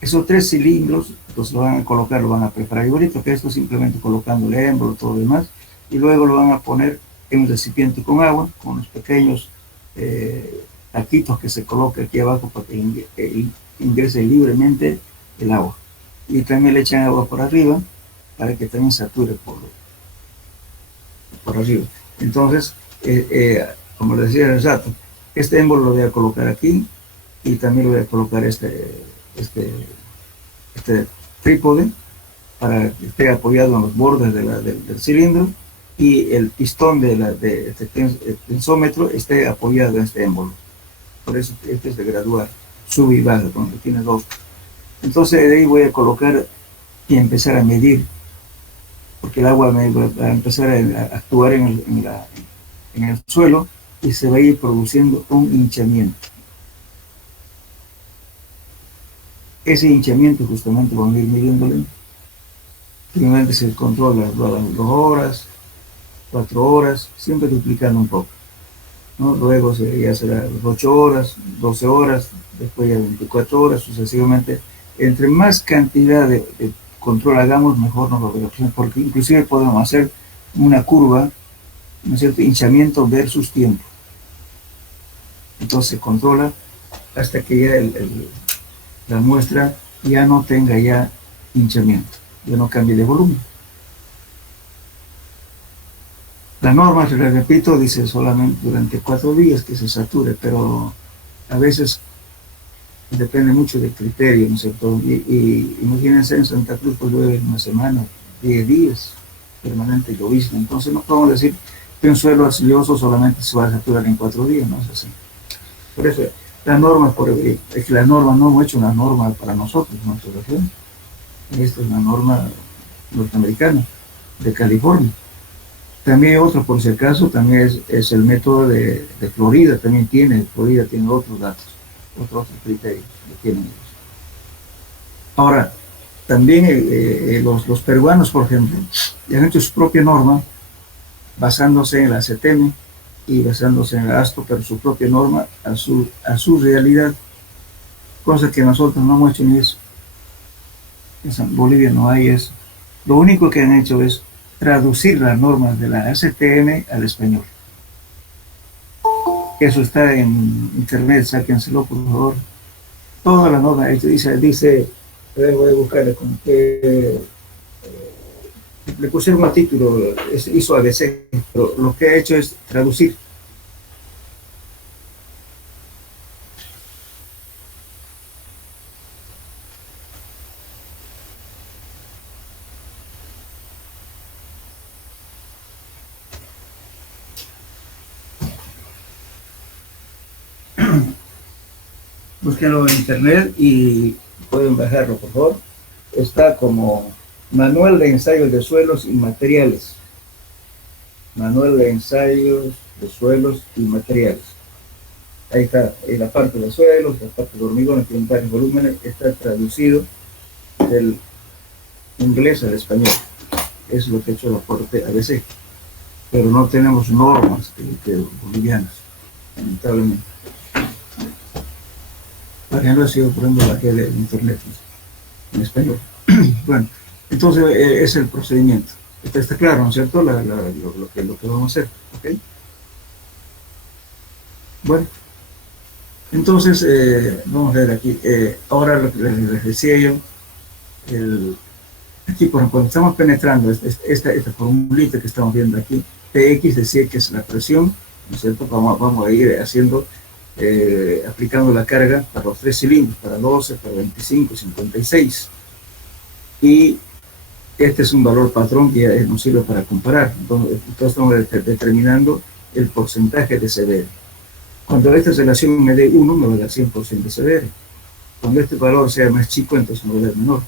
Esos 3 cilindros, pues lo van a colocar, lo van a preparar igualito que esto, simplemente colocando el émbolo, todo lo demás, y luego lo van a poner en un recipiente con agua, con unos pequeños taquitos que se coloca aquí abajo para que ingrese libremente el agua. Y también le echan agua por arriba para que también sature por arriba. Entonces, como les decía hace rato, este émbolo lo voy a colocar aquí y también lo voy a colocar este trípode para que esté apoyado en los bordes del cilindro y el pistón de este tensómetro esté apoyado en este émbolo. Por eso este es de graduar, sube y baja, cuando tiene 2. Entonces de ahí voy a colocar y empezar a medir, porque el agua va a empezar a actuar en el suelo y se va a ir produciendo un hinchamiento. Ese hinchamiento justamente vamos a ir midiéndole. Primeramente se controla las 2 horas, 4 horas, siempre duplicando un poco, ¿no? Luego ya será 8 horas, 12 horas, después ya 24 horas, sucesivamente. Entre más cantidad de control hagamos, mejor nos lo veremos, porque inclusive podemos hacer una curva, ¿no es cierto?, hinchamiento versus tiempo. Entonces se controla hasta que ya la muestra ya no tenga ya hinchamiento, ya no cambie de volumen. La norma, les repito, dice solamente durante 4 días que se sature, pero a veces depende mucho del criterio, ¿no es cierto? Y imagínense, en Santa Cruz pues llueve una semana, 10 días, permanente llovizna. Entonces no podemos decir que un suelo arcilloso solamente se va a saturar en 4 días, no es así. Por eso, la norma, es que la norma no hemos hecho una norma para nosotros, nuestra región. Esta es una norma norteamericana, de California. También hay otro, por si acaso, también es el método de Florida, Florida tiene otros datos, otros criterios que tienen ellos. Ahora, también los peruanos, por ejemplo, ya han hecho su propia norma, basándose en la CETEME y basándose en la ASTO, pero su propia norma a su realidad, cosa que nosotros no hemos hecho ni eso. En Bolivia no hay eso. Lo único que han hecho es traducir las normas de la ACTM al español. Eso está en internet, sáquenselo por favor. Toda la norma dice, voy a buscarle con que le pusieron un título, hizo ABC, pero lo que ha hecho es traducir. Búsquenlo en internet y pueden bajarlo, por favor. Está como Manual de Ensayos de Suelos y Materiales. Manual de Ensayos de Suelos y Materiales. Ahí está, la parte de suelos, la parte de hormigón, que en varios volúmenes, está traducido del inglés al español. Es lo que ha hecho el aporte ABC. Pero no tenemos normas bolivianas, lamentablemente. Para que no sigo poniendo la que de internet en español. Bueno, entonces es el procedimiento. Está claro, ¿no es cierto? Lo que vamos a hacer. ¿Okay? Bueno, entonces vamos a ver aquí. Ahora lo que les decía yo, aquí cuando estamos penetrando esta formulita que estamos viendo aquí, PX decía que es la presión, ¿no es cierto? Vamos a ir haciendo, aplicando la carga para los 3 cilindros, para 12, para 25, 56. Y este es un valor patrón que ya nos sirve para comparar. Entonces estamos determinando el porcentaje de CBR. Cuando esta relación me dé 1, me va a dar 100% de CBR. Cuando este valor sea más chico, entonces me va a dar menor.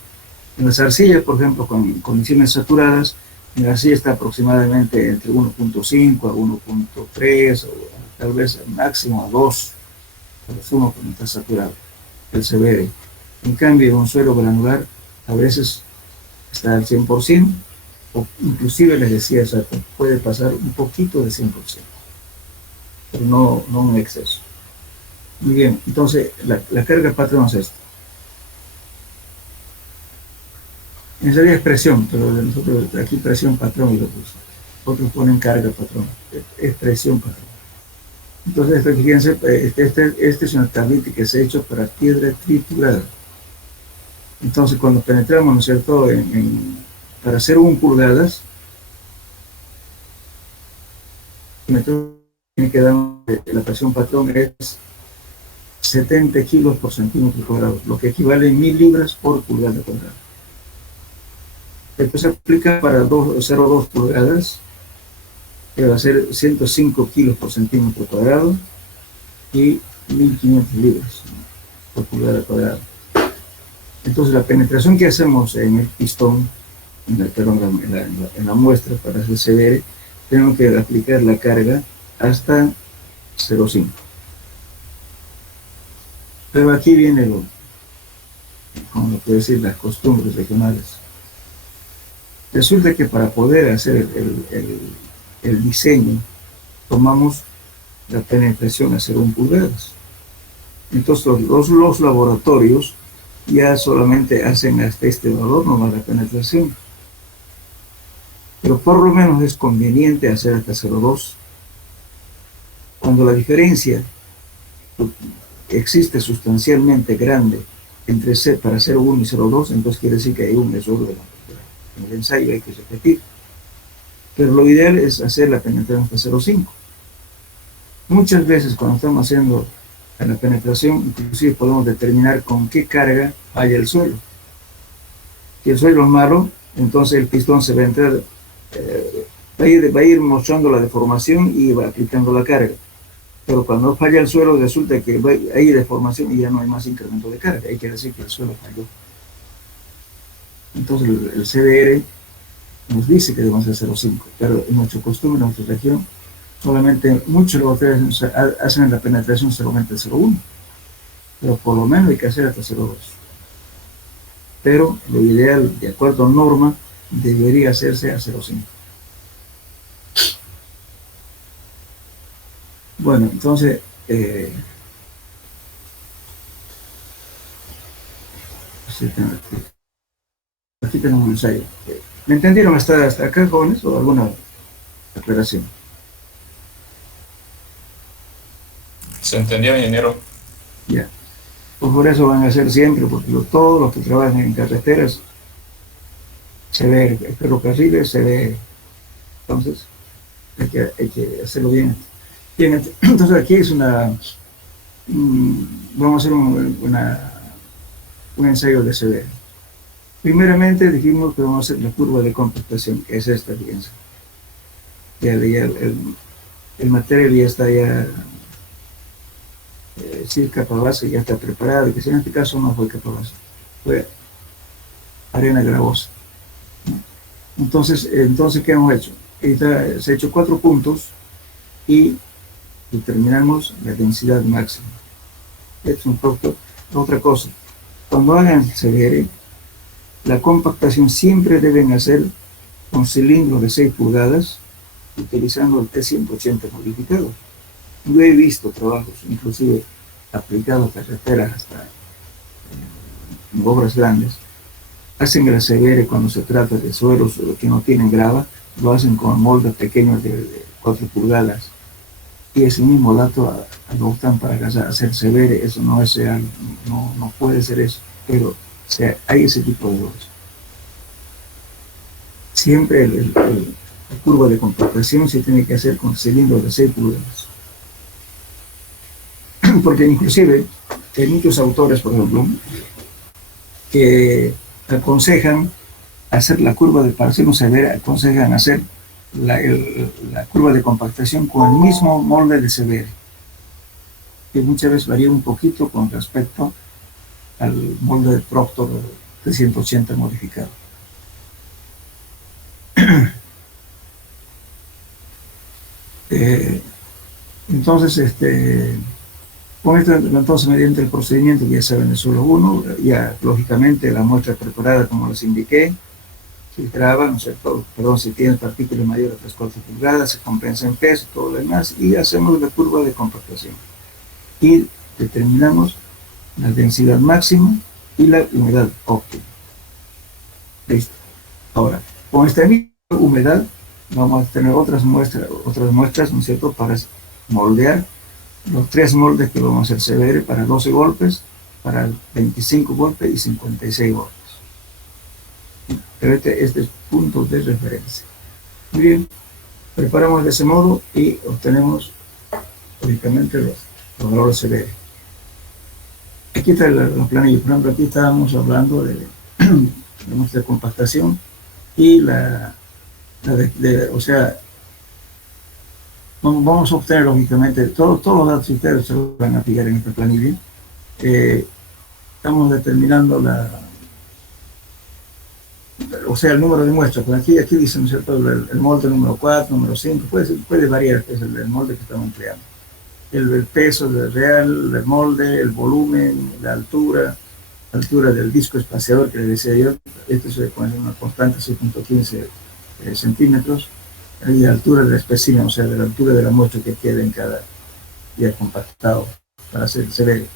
En las arcillas, por ejemplo, con condiciones saturadas, en la arcilla está aproximadamente entre 1.5 a 1.3 o tal vez máximo a 2. el zumo cuando está saturado, el CBR. En cambio, un suelo granular a veces está al 100%, o inclusive les decía, o sea, puede pasar un poquito de 100%, pero no en exceso. Muy bien, entonces la carga patrón es esta. En realidad es presión, pero nosotros aquí presión patrón y lo puso. Otros ponen carga patrón, es presión patrón. Entonces, esto, fíjense, este es una tablita que se ha hecho para piedra triturada. Entonces, cuando penetramos, ¿no es cierto?, para hacer 1 pulgadas, tiene que dar, la presión patrón es 70 kilos por centímetro cuadrado, lo que equivale a 1000 libras por pulgada cuadrada. Después se aplica para 0,2 pulgadas, que va a ser 105 kilos por centímetro cuadrado y 1500 libras por pulgada cuadrada. Entonces, la penetración que hacemos en el pistón, en la muestra para hacer CBR, tenemos que aplicar la carga hasta 0,5. Pero aquí viene como puedo decir, las costumbres regionales. Resulta que para poder hacer el diseño, tomamos la penetración a 0,1 pulgadas. Entonces, los laboratorios ya solamente hacen hasta este valor, nomás la penetración. Pero por lo menos es conveniente hacer hasta 0,2. Cuando la diferencia existe sustancialmente grande para 0,1 y 0,2, entonces quiere decir que hay un error en el ensayo, hay que repetir. Pero lo ideal es hacer la penetración hasta 0,5. Muchas veces cuando estamos haciendo la penetración, inclusive podemos determinar con qué carga falla el suelo. Si el suelo es malo, entonces el pistón se va a entrar, va a ir mostrando la deformación y va aplicando la carga. Pero cuando falla el suelo, resulta que hay deformación y ya no hay más incremento de carga. Hay que decir que el suelo falló. Entonces el CBR nos dice que debemos hacer 0,5, pero en nuestra costumbre, en nuestra región, solamente muchos laboratorios hacen la penetración solamente 0,1, pero por lo menos hay que hacer hasta 0,2. Pero lo ideal, de acuerdo a norma, debería hacerse a 0,5. Bueno, entonces, aquí tenemos un ensayo. ¿Me entendieron hasta acá, jóvenes, o alguna aclaración? ¿Se entendió, ingeniero? Ya. Pues por eso van a hacer siempre, porque todos los que trabajan en carreteras se ve, el ferrocarril se ve. Entonces, hay que hacerlo bien. Bien, entonces aquí es vamos a hacer un ensayo de CBR. Primeramente dijimos que vamos a hacer la curva de compactación, que es esta, fíjense. Ya el material ya está si es capa base ya está preparado, y que en este caso no fue capa base, fue arena gravosa. Entonces, ¿qué hemos hecho? Se ha hecho 4 puntos y determinamos la densidad máxima. Es otra cosa. Cuando hagan CBR, la compactación siempre deben hacer con cilindros de 6 pulgadas utilizando el T180 modificado. Yo he visto trabajos, inclusive aplicados a carreteras hasta en obras grandes. Hacen el CBR cuando se trata de suelos que no tienen grava, lo hacen con moldes pequeños de 4 pulgadas. Y ese mismo dato lo optan para hacer CBR. Eso no puede ser eso, pero hay ese tipo de errores. Siempre la curva de compactación se tiene que hacer con cilindros de 6 pulgadas. Porque inclusive hay muchos autores, por ejemplo, que aconsejan hacer la curva para hacer un CBR, aconsejan hacer la curva de compactación con el mismo molde de CBR, que muchas veces varía un poquito con respecto al molde de Proctor de 180 modificado. Entonces, Con esto, entonces, mediante el procedimiento que ya saben de suelo 1, ya lógicamente la muestra preparada, como les indiqué, se graba, ¿no es cierto? Perdón, si tiene partículas mayores a 3/4 pulgadas, se compensa en peso, todo lo demás, y hacemos la curva de compactación. Y determinamos la densidad máxima y la humedad óptima. Listo. Ahora, con esta misma humedad, vamos a tener otras muestras, ¿no es cierto?, para moldear los 3 moldes que vamos a hacer CBR para 12 golpes, para 25 golpes y 56 golpes. Pero este es punto de referencia. Muy bien, preparamos de ese modo y obtenemos únicamente los valores CBR. Aquí está la planilla. Por ejemplo, aquí estábamos hablando de nuestra compactación y o sea, vamos a obtener lógicamente todos los datos que ustedes se van a aplicar en esta planilla. Estamos determinando o sea, el número de muestras. Pues aquí dice, ¿no es cierto?, el molde número 4, número 5, puede variar, que es el molde que estamos empleando. El peso real, el molde, el volumen, la altura del disco espaciador que les decía yo. Esto es con una constante 6.15 centímetros, y la altura del espécimen, o sea, de la altura de la muestra que queda en cada día compactado para hacer CBR.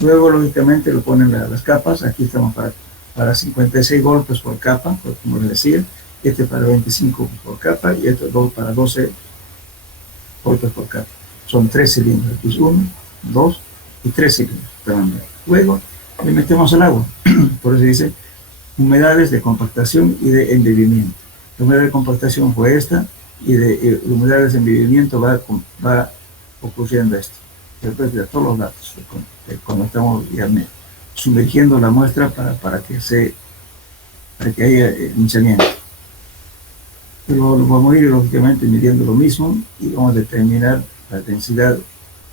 Luego, lógicamente, lo ponen las capas. Aquí estamos para 56 golpes por capa, como les decía, este para 25 por capa y este para 12 golpes por capa. Son 3 cilindros, aquí es 1, 2 y 3 cilindros. Luego le metemos el agua, por eso dice humedades de compactación y de embebimiento. La humedad de compactación fue esta, y de humedades de embebimiento va ocurriendo esto. Después de todos los datos, cuando estamos ya sumergiendo la muestra para que haya hinchamiento. Pero lo vamos a ir lógicamente midiendo lo mismo y vamos a determinar la densidad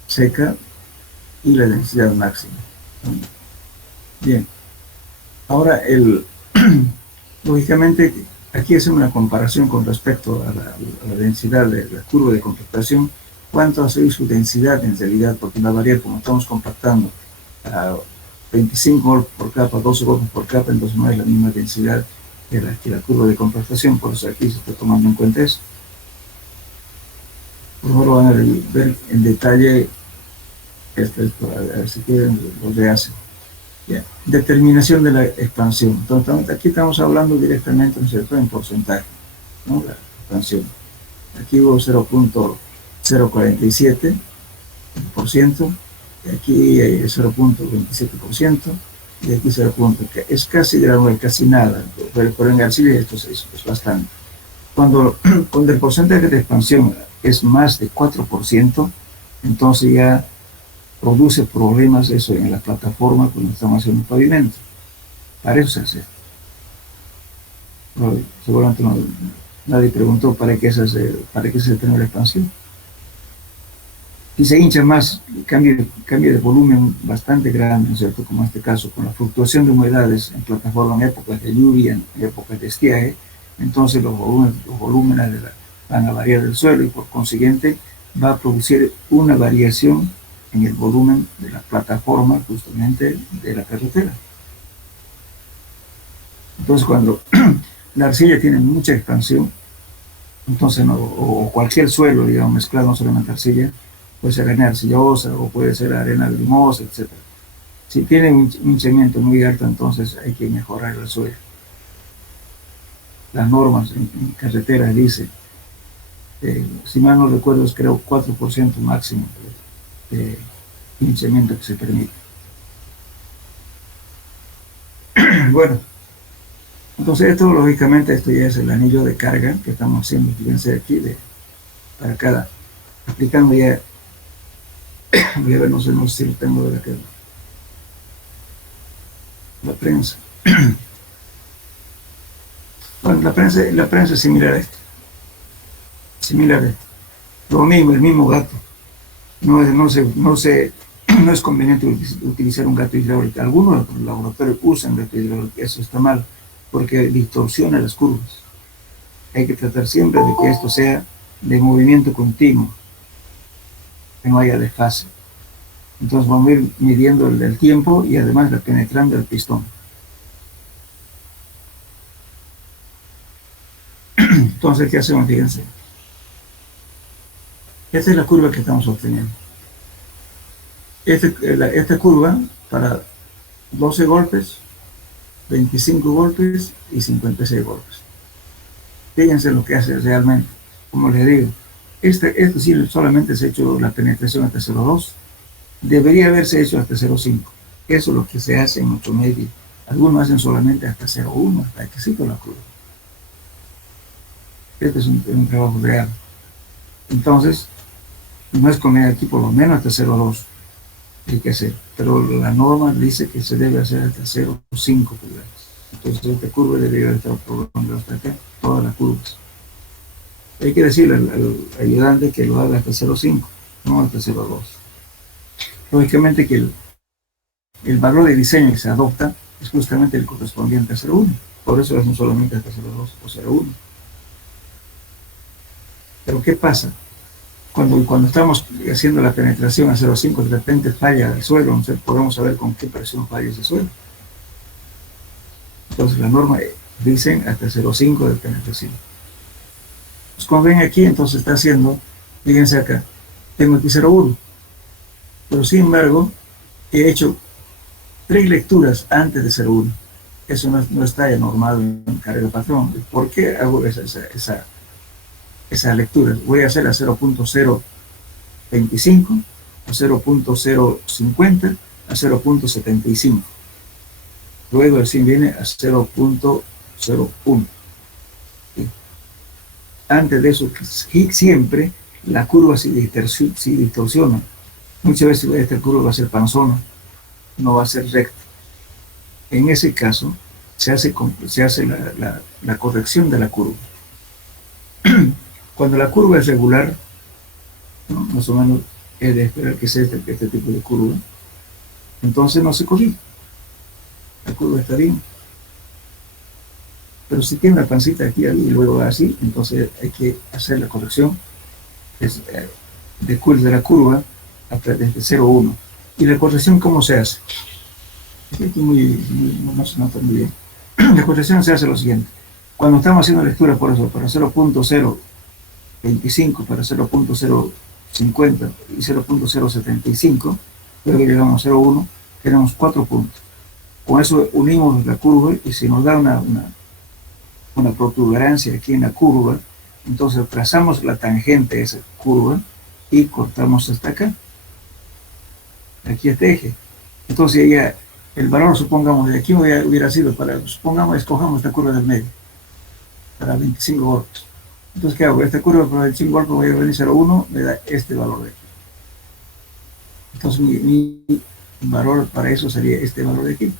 seca y la densidad máxima. Bien. Ahora, lógicamente, aquí hacemos una comparación con respecto a la densidad de la curva de compactación. ¿Cuánto va a ser su densidad en realidad? Porque va a variar, como estamos compactando a 25 golpes por capa, 12 golpes por capa, entonces no es la misma densidad que la curva de compactación. Por eso aquí se está tomando en cuenta eso. Por favor, van a ver en detalle esto a ver si quieren lo rehacen. Bien. Determinación de la expansión. Entonces, aquí estamos hablando directamente, ¿no es cierto?, en porcentaje, ¿no?, la expansión. Aquí hubo 0.047%, aquí 0.27%, y aquí 0. Es casi gradual, casi nada, pero en arcilla esto es bastante. Cuando el porcentaje de expansión es más de 4%, entonces ya produce problemas eso en la plataforma cuando estamos haciendo un pavimento. Para eso se hace. Seguramente nadie preguntó para qué se determina la expansión. Si se hincha más, cambio de volumen bastante grande, ¿no es cierto?, como en este caso, con la fluctuación de humedades en plataforma en épocas de lluvia, en épocas de estiaje, entonces los volúmenes van a variar del suelo y por consiguiente va a producir una variación en el volumen de la plataforma justamente de la carretera. Entonces, cuando la arcilla tiene mucha expansión, entonces o cualquier suelo, digamos, mezclado, no solamente arcilla, puede ser arena arcillosa o puede ser arena limosa, etc. Si tiene un hinchamiento muy alto, entonces hay que mejorar el suelo. Las normas en carreteras dicen, si mal no recuerdo, es creo 4% máximo de hinchamiento que se permite. Bueno, entonces esto lógicamente esto ya es el anillo de carga que estamos haciendo, fíjense aquí, para cada, aplicando ya, voy a ver, no sé si lo tengo de la prensa. Bueno, la prensa es similar a esto. Lo mismo, el mismo gato. No es conveniente utilizar un gato hidráulico. Algunos laboratorios usan gato hidráulico, eso está mal, porque distorsiona las curvas. Hay que tratar siempre de que esto sea de movimiento continuo, que no haya desfase. Entonces vamos a ir midiendo el tiempo y además penetrando el pistón. Entonces, ¿qué hacemos? Fíjense. Esta es la curva que estamos obteniendo. Esta curva para 12 golpes, 25 golpes y 56 golpes. Fíjense lo que hace realmente. Como les digo, esto sí solamente se ha hecho la penetración hasta 0,2. Debería haberse hecho hasta 0,5. Eso es lo que se hace en 8 medio. Algunos hacen solamente hasta 0,1, hasta que sí con la curva. Este es un trabajo real. Entonces, no es comer aquí por lo menos hasta 0,2. Hay que hacer. Pero la norma dice que se debe hacer hasta 0,5 pulgadas. Entonces, esta curva debería estar prolongando hasta acá, todas las curvas. Hay que decirle al ayudante que lo haga hasta 0,5, no hasta 0,2. Lógicamente que el valor de diseño que se adopta es justamente el correspondiente a 0,1. Por eso es solamente hasta 0,2 o 0,1. Pero ¿qué pasa? Cuando estamos haciendo la penetración a 0,5, de repente falla el suelo, entonces podemos saber con qué presión falla ese suelo. Entonces la norma dice hasta 0,5 de penetración. Pues como ven aquí, entonces está haciendo, fíjense acá, tengo aquí 0,1. Pero sin embargo, he hecho 3 lecturas antes de 0,1. Eso no está ya normado en carrera patrón. ¿Por qué hago esa lectura? Voy a hacer a 0,025, a 0,050, a 0,75. Luego así viene a 0,01. ¿Sí? Antes de eso, siempre la curva se distorsiona. Muchas veces esta curva va a ser panzona, no va a ser recta. En ese caso, se hace la corrección de la curva. Cuando la curva es regular, ¿no? Más o menos es de esperar que sea este tipo de curva, entonces no se corrige. La curva está bien. Pero si tiene una pancita aquí y luego así, entonces hay que hacer la corrección de la curva desde 0,1. ¿Y la corrección cómo se hace? Esto no se nota muy bien. La corrección se hace lo siguiente. Cuando estamos haciendo lectura, por eso, para 0,025, para 0,050 y 0,075, luego llegamos a 0,1, tenemos 4 puntos. Con eso unimos la curva y si nos da una protuberancia aquí en la curva, entonces trazamos la tangente de esa curva y cortamos hasta acá. Aquí este eje. Entonces ya el valor, supongamos, de aquí hubiera sido supongamos, escojamos esta curva del medio, para 25 golpes. Entonces, ¿qué hago? Esta curva para 25 golpes voy a venir 0,1, me da este valor de aquí. Entonces mi valor para eso sería este valor de aquí,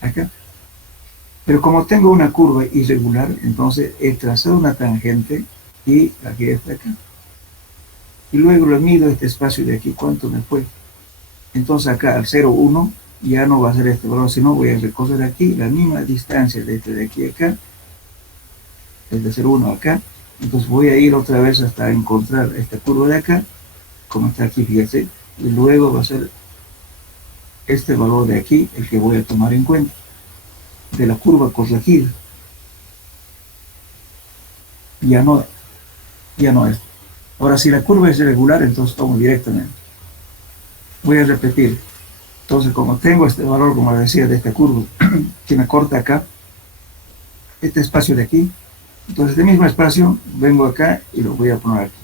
acá. Pero como tengo una curva irregular, entonces he trazado una tangente y aquí está acá. Y luego lo mido este espacio de aquí, ¿cuánto me fue? Entonces acá al 0,1 ya no va a ser este valor, sino voy a recorrer aquí la misma distancia de aquí a acá, desde 0,1 acá. Entonces voy a ir otra vez hasta encontrar esta curva de acá, como está aquí, fíjense, y luego va a ser este valor de aquí el que voy a tomar en cuenta, de la curva corregida. Ya no es. Ahora, si la curva es irregular, entonces tomo directamente. Voy a repetir. Entonces, como tengo este valor, como decía, de esta curva, que me corta acá, este espacio de aquí, entonces este mismo espacio, vengo acá y lo voy a poner aquí.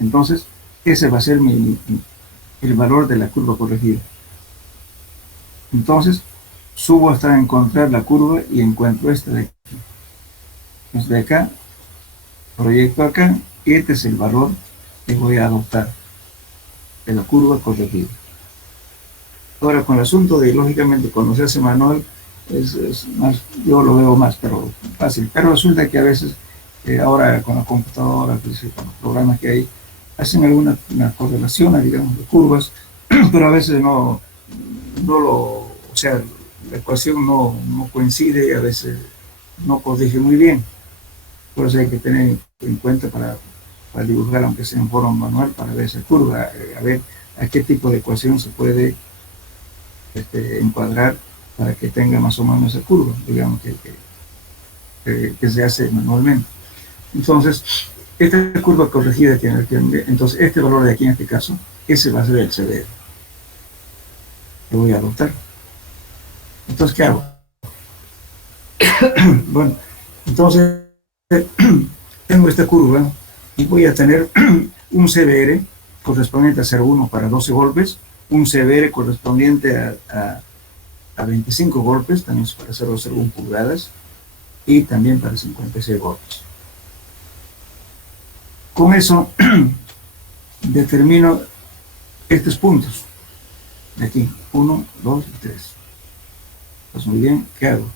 Entonces, ese va a ser el valor de la curva corregida. Entonces, subo hasta encontrar la curva y encuentro esta de aquí. Entonces, de acá, proyecto acá, y este es el valor que voy a adoptar de la curva corregida. Ahora, con el asunto de, lógicamente, cuando se hace manual, es más, yo lo veo más fácil. Pero resulta que a veces, ahora con la computadora, pues, con los programas que hay, hacen alguna correlación, digamos, de curvas, pero a veces o sea, la ecuación no coincide y a veces no corrige muy bien. Por eso hay que tener en cuenta para dibujar, aunque sea en forma manual, para ver esa curva, a ver a qué tipo de ecuación se puede encuadrar para que tenga más o menos esa curva, digamos, que se hace manualmente. Entonces, esta curva corregida tiene entonces este valor de aquí en este caso, ese va a ser el CDR que voy a adoptar. Entonces, ¿qué hago? Bueno, entonces tengo esta curva y voy a tener un CBR correspondiente a 0,1 para 12 golpes, un CBR correspondiente a 25 golpes, también para 0,01 pulgadas, y también para 56 golpes. Con eso determino estos puntos de aquí, 1, 2 y 3. Pues muy bien, ¿qué hago?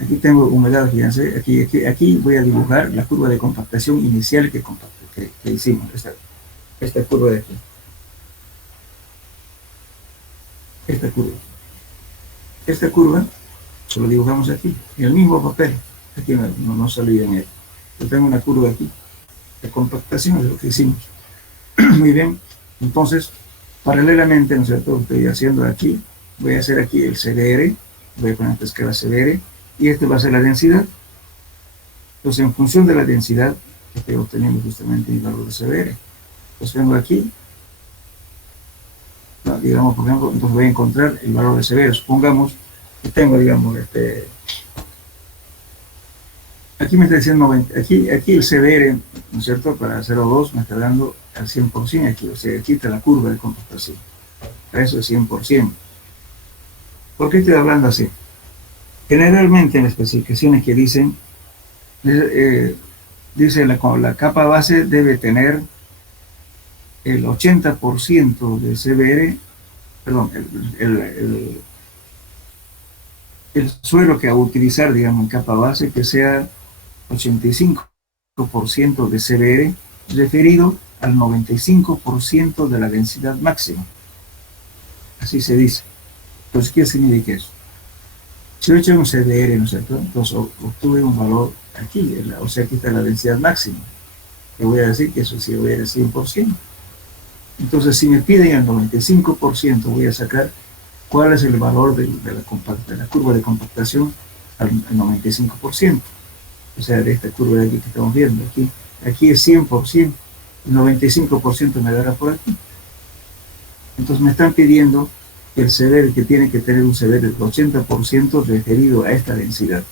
Aquí tengo humedad, fíjense, aquí voy a dibujar la curva de compactación inicial que hicimos, esta curva de aquí. Esta curva se lo dibujamos aquí, en el mismo papel. Aquí no salí en él. Yo tengo una curva aquí de compactación, de lo que hicimos. Muy bien, entonces, paralelamente, ¿no es cierto? Estoy haciendo aquí, voy a hacer aquí el CDR, voy a poner esta escala CDR, y este va a ser la densidad. Entonces, en función de la densidad, que estoy obteniendo justamente mi valor de CDR, pues vengo aquí, digamos, por ejemplo, entonces voy a encontrar el valor de CDR. Supongamos que tengo, digamos, aquí me está diciendo 90, aquí el CDR, ¿no es cierto? Para 0,2 me está dando al 100% aquí, o sea, aquí está la curva de compactación. Para eso es 100%. ¿Por qué estoy hablando así? Generalmente en las especificaciones que dicen, dice la capa base debe tener el 80% de CBR, perdón, el suelo que a utilizar, digamos, en capa base, que sea 85% de CBR, referido al 95% de la densidad máxima. Así se dice. Entonces, ¿qué significa eso? Si yo he hecho un CDR, ¿no es cierto? Entonces obtuve un valor aquí, o sea, aquí está la densidad máxima. Le voy a decir que eso sí voy a decir 100%. Entonces, si me piden el 95%, voy a sacar cuál es el valor de la curva de compactación al 95%. O sea, de esta curva de aquí que estamos viendo. Aquí es 100%, el 95% me dará por aquí. Entonces me están pidiendo el CDR, que tiene que tener un CDR del 80% referido a esta densidad.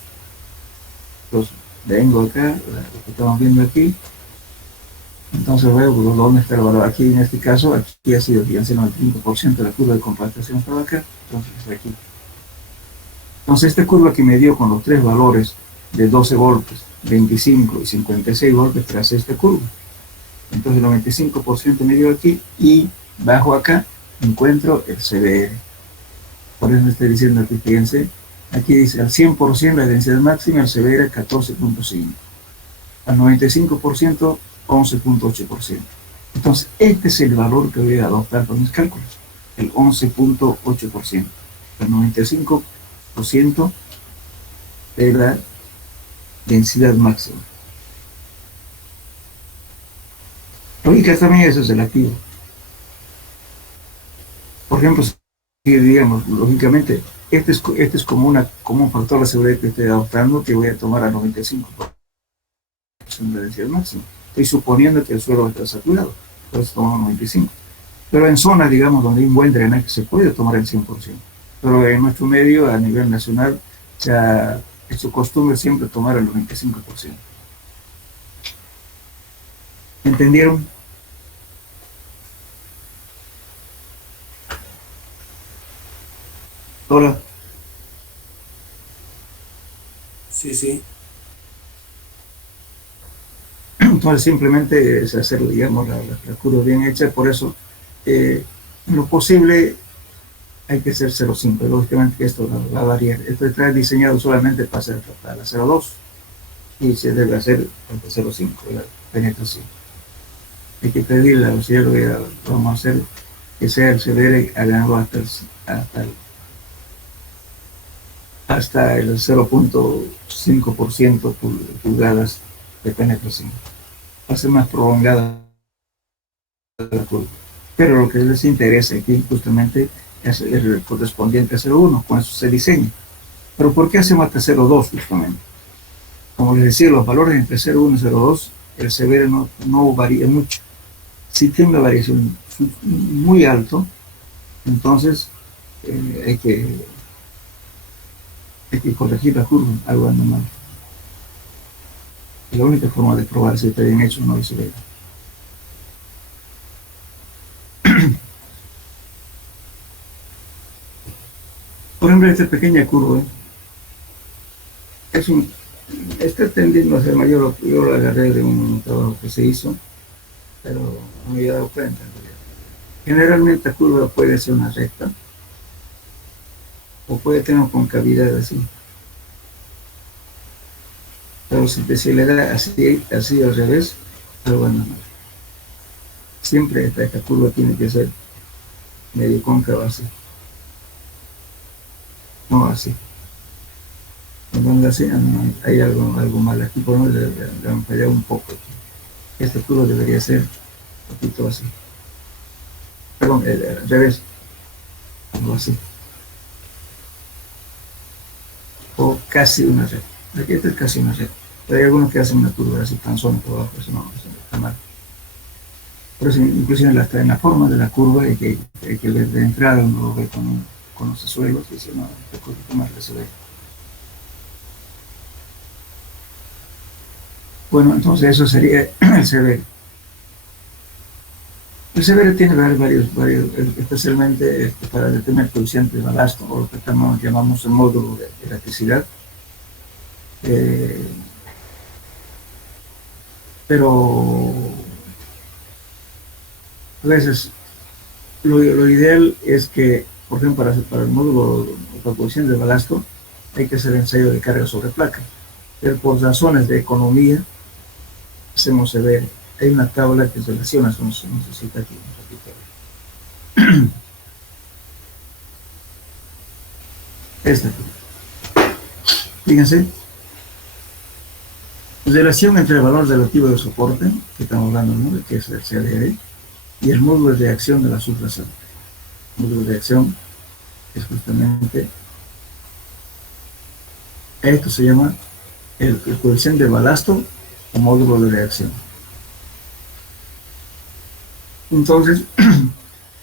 Entonces, vengo acá, lo que estamos viendo aquí. Entonces veo dónde está el valor. Aquí en este caso, aquí ha sido, fíjense, el 95% de la curva de compactación estaba acá. Entonces aquí. Entonces esta curva que me dio con los tres valores de 12 golpes, 25 y 56 golpes tras esta curva. Entonces el 95% me dio aquí y bajo acá encuentro el CBR. Por eso me estoy diciendo aquí, fíjense, aquí dice al 100% la densidad máxima, el CBR 14.5. Al 95%, 11.8%. Entonces, este es el valor que voy a adoptar con mis cálculos, el 11.8%. El 95% de la densidad máxima. Lógica también eso es relativo. Por ejemplo, si digamos, lógicamente, este es como un factor de seguridad que estoy adoptando, que voy a tomar al 95% de densidad máxima. Estoy suponiendo que el suelo está saturado, entonces tomamos 95%. Pero en zonas, digamos, donde hay un buen drenaje se puede tomar el 100%. Pero en nuestro medio, a nivel nacional, se ha hecho costumbre siempre tomar el 95%. ¿Entendieron? Hola. Sí. Entonces simplemente es hacer, digamos, la curva bien hecha. Por eso, en lo posible, hay que ser 0,5. Lógicamente que esto va a variar. Esto está diseñado solamente para la 0,2 y se debe hacer hasta 0,5, la penetración. Hay que pedirle a los cielos que vamos a hacer que sea el CDR haganlo hasta el 0.5% pulgadas de penetración. Va a ser más prolongada la curva. Pero lo que les interesa aquí justamente es el correspondiente a 0,1, con eso se diseña. Pero ¿por qué hacemos hasta 0,2 justamente? Como les decía, los valores entre 0,1 y 0,2, el severo no varía mucho. Si tiene una variación muy alto, entonces hay que corregir la curva, algo anda mal. Y la única forma de probar si está bien hecho o no es severo. Por ejemplo, esta pequeña curva está tendiendo a ser mayor. Yo lo agarré de un trabajo que se hizo, pero no me había dado cuenta. Generalmente la curva puede ser una recta o puede tener una concavidad así. Pero si se le da así al revés, algo anda mal. Siempre esta curva tiene que ser medio cóncava así. No así. Cuando así, hay algo mal aquí, por lo menos le han fallado un poco. Esta curva debería ser un poquito así. Perdón, al revés. Algo así. O casi una recta. Aquí esta es casi una recta. Pero hay algunos que hacen una curva así panzona por abajo, eso no está mal. Por eso, inclusive hasta en la forma de la curva hay que ver de entrada, uno lo ve con los suelos y dice, no, esta curva más se ve. Bueno, entonces eso sería el severo. El severo tiene varios especialmente para determinar el coeficiente de balasto, o lo que llamamos el módulo de elasticidad. Pero a veces lo ideal es que, por ejemplo, para el módulo para el coeficiente de balasto, hay que hacer ensayo de carga sobre placa. Pero por razones de economía, hacemos severo. Hay una tabla que relaciona, no se cita aquí un ratito. Esta. Fíjense. Relación entre el valor relativo de soporte, que estamos hablando, ¿no?, que es el CDR, y el módulo de reacción de la subrazón. El módulo de reacción es justamente, esto se llama el coeficiente de balasto o módulo de reacción. Entonces,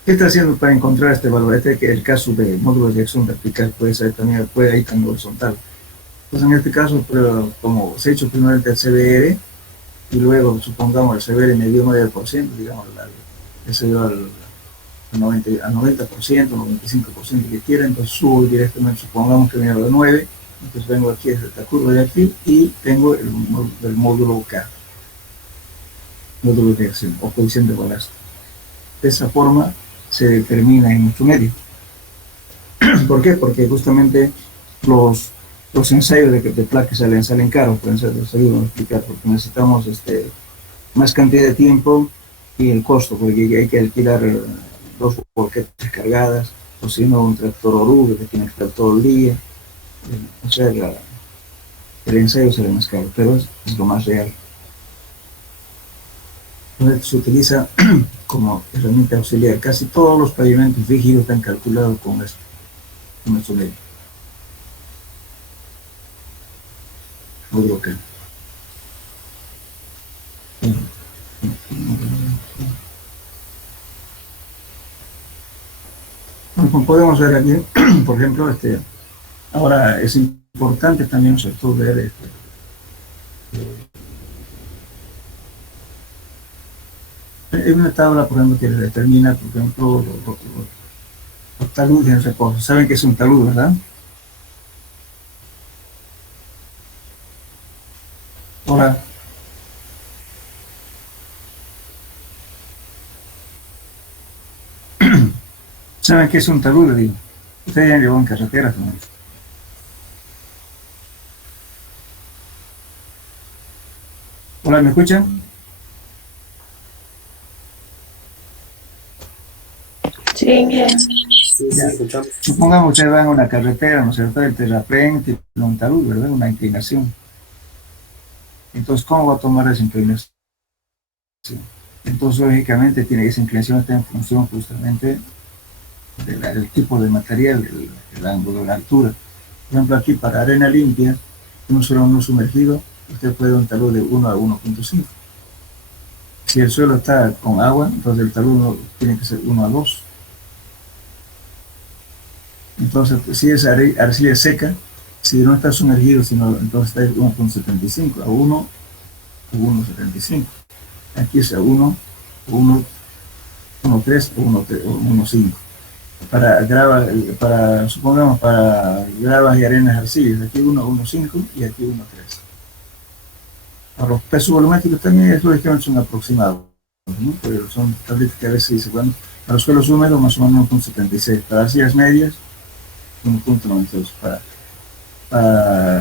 ¿qué está haciendo para encontrar este valor? Este que el caso de módulo de reacción vertical puede ser también, puede ir también horizontal. Entonces, en este caso, como se ha hecho primero el CBR y luego, supongamos, el CBR me dio 9%, digamos, se dio al 90%, 95% que quiera, entonces subo directamente, supongamos que me dio 9, entonces vengo aquí a esta curva de aquí y tengo el módulo K, módulo de reacción o coeficiente de balasto. De esa forma se determina en nuestro medio. ¿Por qué? Porque justamente los ensayos de placa salen caros, pueden ser, les ayudo a explicar, porque necesitamos más cantidad de tiempo y el costo, porque hay que alquilar 2 volquetas cargadas, o si no un tractor oruga que tiene que estar todo el día. O sea, el ensayo sale más caro, pero es lo más real. Entonces se utiliza como herramienta auxiliar. Casi todos los pavimentos rígidos están calculados con esto, con nuestro medio. Módulo K. Bueno, como podemos ver aquí, por ejemplo, ahora es importante también ver hay una tabla, por ejemplo, que determina, por ejemplo, los taludes en reposo. ¿Saben qué es un talud, verdad? Ahora, ¿saben qué es un talud? Digo, ustedes ya han llevado en carreteras con esto. Hola, ¿me escuchan? Sí, bien. Sí, escuchamos. Supongamos que ustedes van a una carretera, ¿no es cierto? El terraplén tiene un talud, ¿verdad? Una inclinación. Entonces, ¿cómo va a tomar esa inclinación? Entonces, lógicamente, esa inclinación está en función justamente del tipo de material, el ángulo, la altura. Por ejemplo, aquí para arena limpia, un suelo no sumergido, usted puede un talud de 1 a 1.5. Si el suelo está con agua, entonces el talud tiene que ser 1 a 2. Entonces, si es arcilla seca, si no está sumergido, entonces está 1.75, a 1 o 1.75. Aquí es a 1, 1, 1.3 o 1.5. Supongamos, para gravas y arenas arcillas, aquí 1, 1.5 y aquí 1.3. Para los pesos volumétricos también, lógicamente son aproximados, ¿no? Pero son tabletas que a veces dice, bueno, para los suelos húmedos más o menos 1.76, para arcillas medias 1.92, para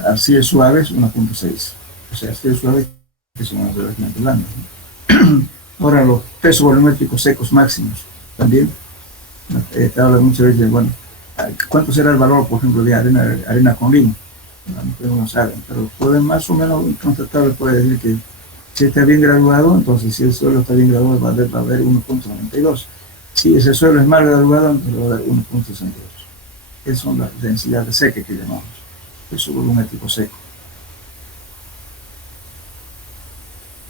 arcillas suaves 1.6. O sea, arcillas suaves que son relativamente blandas, ¿no? Ahora, los pesos volumétricos secos máximos también. Te habla muchas veces, bueno, ¿cuánto será el valor, por ejemplo, de arena con limo? No saben, pero pueden más o menos constatable, puede decir que si está bien graduado, entonces si el suelo está bien graduado va a haber 1.92. Si ese suelo es mal graduado, entonces va a haber 1.62. Esas son las densidades secas que llamamos, peso volumétrico seco.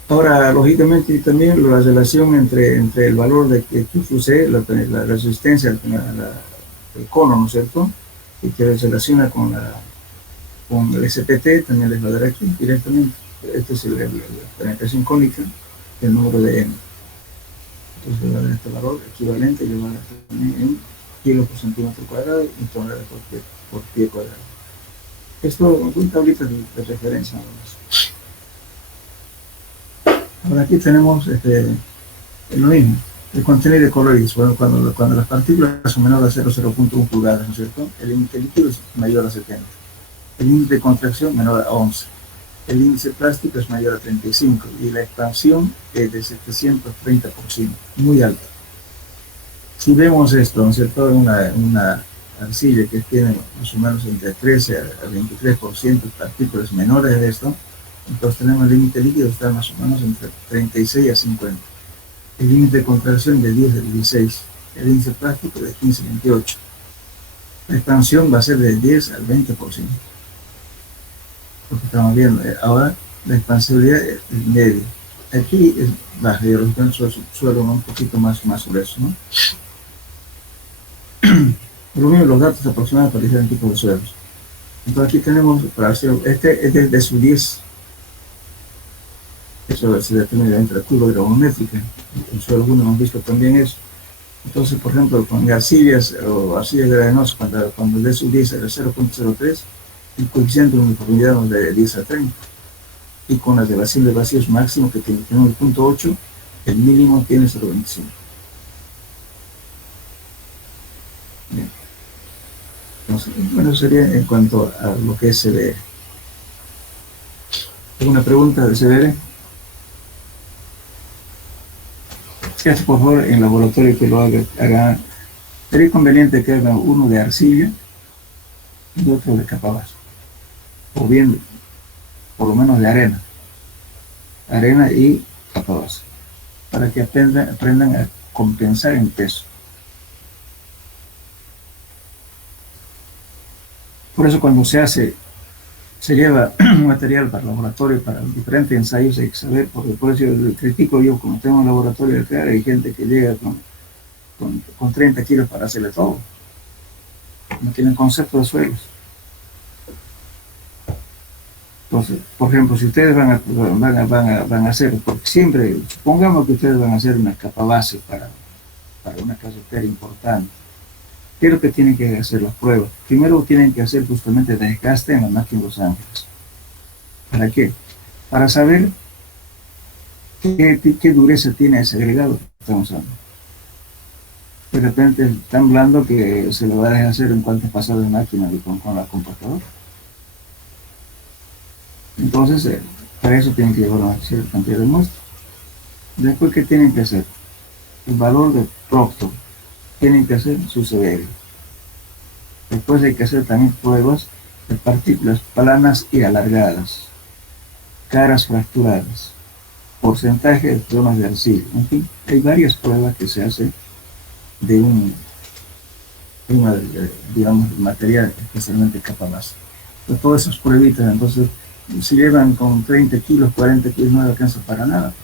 Ahora, lógicamente, también la relación entre el valor de QFC, la resistencia del cono, ¿no es cierto? Y que se relaciona con el SPT, también les va a dar aquí directamente. Este es la penetración cónica, el número de M. Entonces le va a dar este valor equivalente, le va a dar también en kilos por centímetro cuadrado y toneladas por pie cuadrado. Esto es una tablita de referencia nada más. Ahora aquí tenemos lo mismo, el contenido de coloridos. Bueno, cuando las partículas son menores a 0.1 pulgadas, ¿no es cierto? El índice líquido es mayor a 70. El índice de contracción menor a 11. El índice plástico es mayor a 35 y la expansión es de 730%, muy alta. Si vemos esto, ¿no es cierto? Una arcilla que tiene más o menos entre 13 a 23% de partículas menores de esto, entonces tenemos el límite líquido está más o menos entre 36 a 50. El límite de contracción de 10 a 16. El índice plástico de 15 a 28. La expansión va a ser de 10 al 20%. Lo que estamos viendo ahora, la expansibilidad es media. Aquí es baja, y los suelo un poquito más grueso, ¿no? Por lo mismo, los datos aproximados para diferentes tipos de suelos. Entonces aquí tenemos, este es de su 10. Eso se determina entre la curva gravimétrica. En suelo 1 hemos visto también eso. Entonces, por ejemplo, con arcillas o arcillas gravenosas, cuando el sub 10 era 0.03, el coeficiente de uniformidad es de 10 a 30. Y con la relación de vacíos máximo que tiene 9.8, el mínimo tiene 0.25. Bien. Entonces, bueno, sería en cuanto a lo que es CBR. ¿Alguna pregunta de CBR? Por favor, en laboratorio que lo haga. Sería conveniente que hagan uno de arcilla y otro de capa base. O bien, por lo menos de arena y capa base, para que aprendan a compensar en peso. Por eso cuando se lleva un material para el laboratorio, para diferentes ensayos, hay que saber, porque por eso yo critico, yo como tengo un laboratorio de crear, hay gente que llega con 30 kilos para hacerle todo. No tienen concepto de suelos. Entonces, por ejemplo, si ustedes van a hacer, porque siempre, supongamos que ustedes van a hacer una capa base para una carretera importante, ¿qué es lo que tienen que hacer las pruebas? Primero tienen que hacer justamente desgaste en la máquina de Los Ángeles. ¿Para qué? Para saber qué dureza tiene ese agregado que estamos usando. De repente es tan blando que se lo va a dejar hacer en cuanto pasado de máquina con la compactadora. Entonces, para eso tienen que llevar una cierta cantidad de muestra. Después, ¿qué tienen que hacer? El valor de Proctor. Tienen que hacer su CBR. Después hay que hacer también pruebas de partículas planas y alargadas, caras fracturadas, porcentaje de problemas de arcilla. En fin, hay varias pruebas que se hacen de digamos, material, especialmente capa base. Pero todas esas pruebitas, entonces, se llevan con 30 kilos, 40 kilos, no alcanza para nada.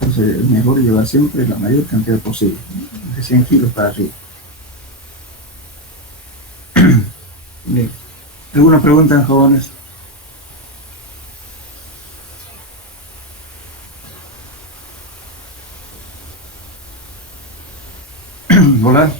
Entonces, es mejor llevar siempre la mayor cantidad posible, de 100 kilos para arriba. Bien. ¿Alguna pregunta, jóvenes? Hola.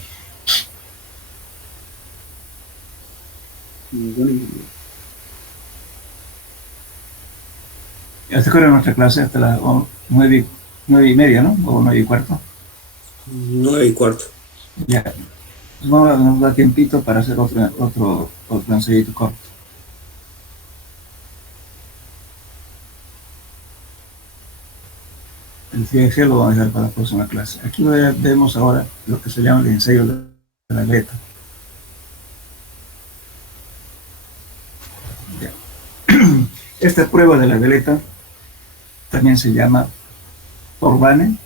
¿Hasta qué hora nuestra clase? Hasta las 9:30, ¿no? O 9:15. 9:15. Ya. Pues nos da tiempito para hacer otro ensayito corto. El CIEG lo vamos a dejar para la próxima clase. Aquí vemos ahora lo que se llama el ensayo de la aleta. Ya. Esta prueba de la veleta también se llama Orban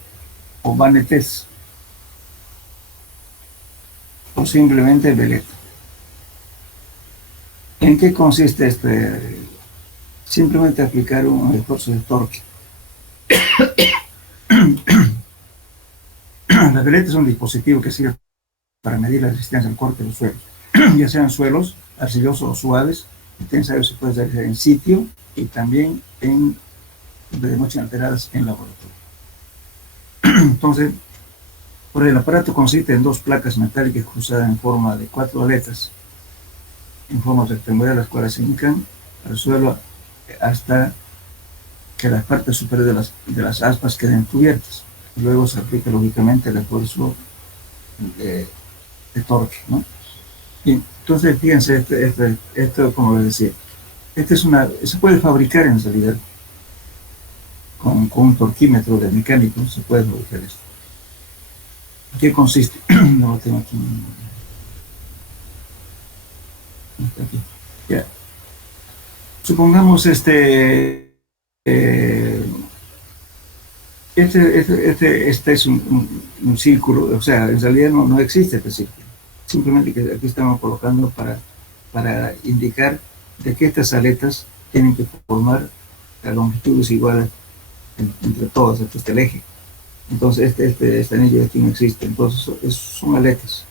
o Van test, o simplemente veleta. ¿En qué consiste este? Simplemente aplicar un esfuerzo de torque. La veleta es un dispositivo que sirve para medir la resistencia al corte de los suelos, ya sean suelos arcillosos o suaves. Este ensayo se puede hacer en sitio y también de noche alteradas en laboratorio. Entonces, por el aparato consiste en dos placas metálicas cruzadas en forma de 4 aletas, en forma rectangular, las cuales se hincan al suelo hasta que las partes superiores de las aspas queden cubiertas. Luego se aplica lógicamente el esfuerzo de torque, ¿no? Bien, entonces fíjense, esto como les decía, se puede fabricar en realidad con un torquímetro de mecánico, se puede fabricar esto. ¿En qué consiste? No lo tengo aquí. Aquí. Ya. Supongamos este es un círculo, o sea, en realidad no existe este círculo. Simplemente que aquí estamos colocando para indicar de que estas aletas tienen que formar la longitudes iguales entre todas, este el eje. Entonces este anillo de aquí no existe, entonces son aletas.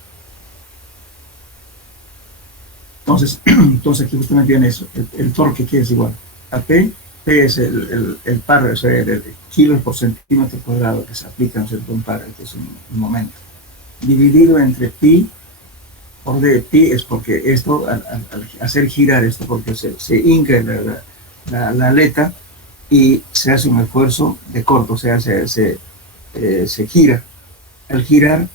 Entonces aquí justamente viene eso, el torque que es igual a P es el par, o sea, el kilos por centímetro cuadrado que se aplica en cierto par, que es un momento, dividido entre pi. Por de pi es porque esto, al hacer girar esto, porque se hinca la aleta y se hace un esfuerzo de corto, o sea, se gira. Al girar,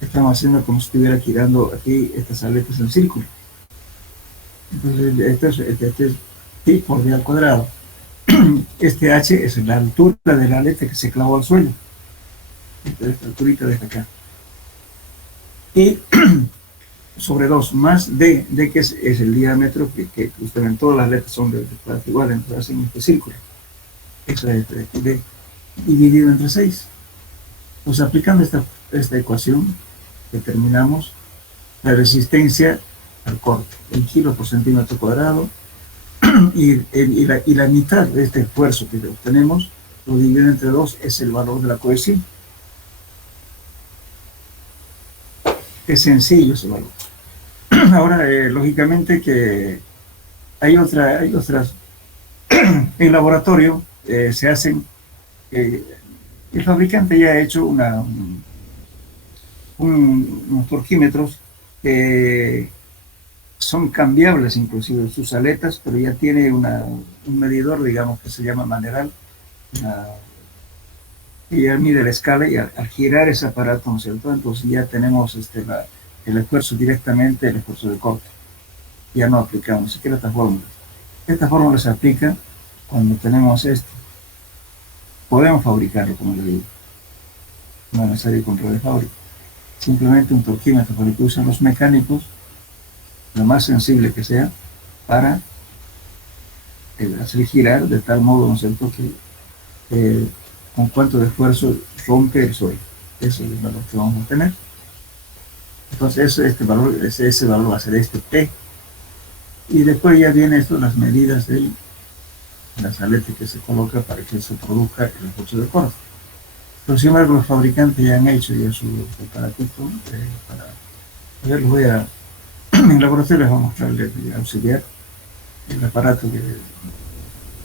estamos haciendo como si estuviera girando aquí estas aletas en círculo. Entonces, este es pi por d al cuadrado. Este h es la altura de la aleta que se clavó al suelo. Esta alturita de acá. Y sobre 2 más d que es el diámetro que ustedes ven, todas las letras son de parte igual, entonces hacen este círculo. Eso es d dividido entre 6. Entonces, aplicando esta ecuación, determinamos la resistencia al corte, en kilos por centímetro cuadrado, y la mitad de este esfuerzo que obtenemos, lo dividido entre 2, es el valor de la cohesión. Es sencillo ese valor. Ahora, lógicamente que hay otras, en laboratorio se hacen, el fabricante ya ha hecho unos torquímetros que son cambiables inclusive sus aletas, pero ya tiene un medidor, digamos, que se llama maneral, y ya mide la escala, y al girar ese aparato, ¿no es cierto? Entonces ya tenemos el esfuerzo directamente, el esfuerzo de corte. Ya no aplicamos ni siquiera esta fórmula. Esta fórmula se aplica cuando tenemos esto. Podemos fabricarlo, como le digo. No es necesario control de fábrica. Simplemente un torquímetro para que usen los mecánicos, lo más sensible que sea, para hacer girar de tal modo, ¿no es cierto?, que con cuánto de esfuerzo rompe el suelo. Eso es el valor que vamos a tener. Entonces este valor, ese valor va a ser este P. Y después ya viene esto, las medidas de la salete que se coloca para que se produzca el esfuerzo de corte. Pero sin embargo los fabricantes ya han hecho ya su preparativo para... A ver, los voy a... En el laboratorio les voy a mostrarles, auxiliar, el aparato que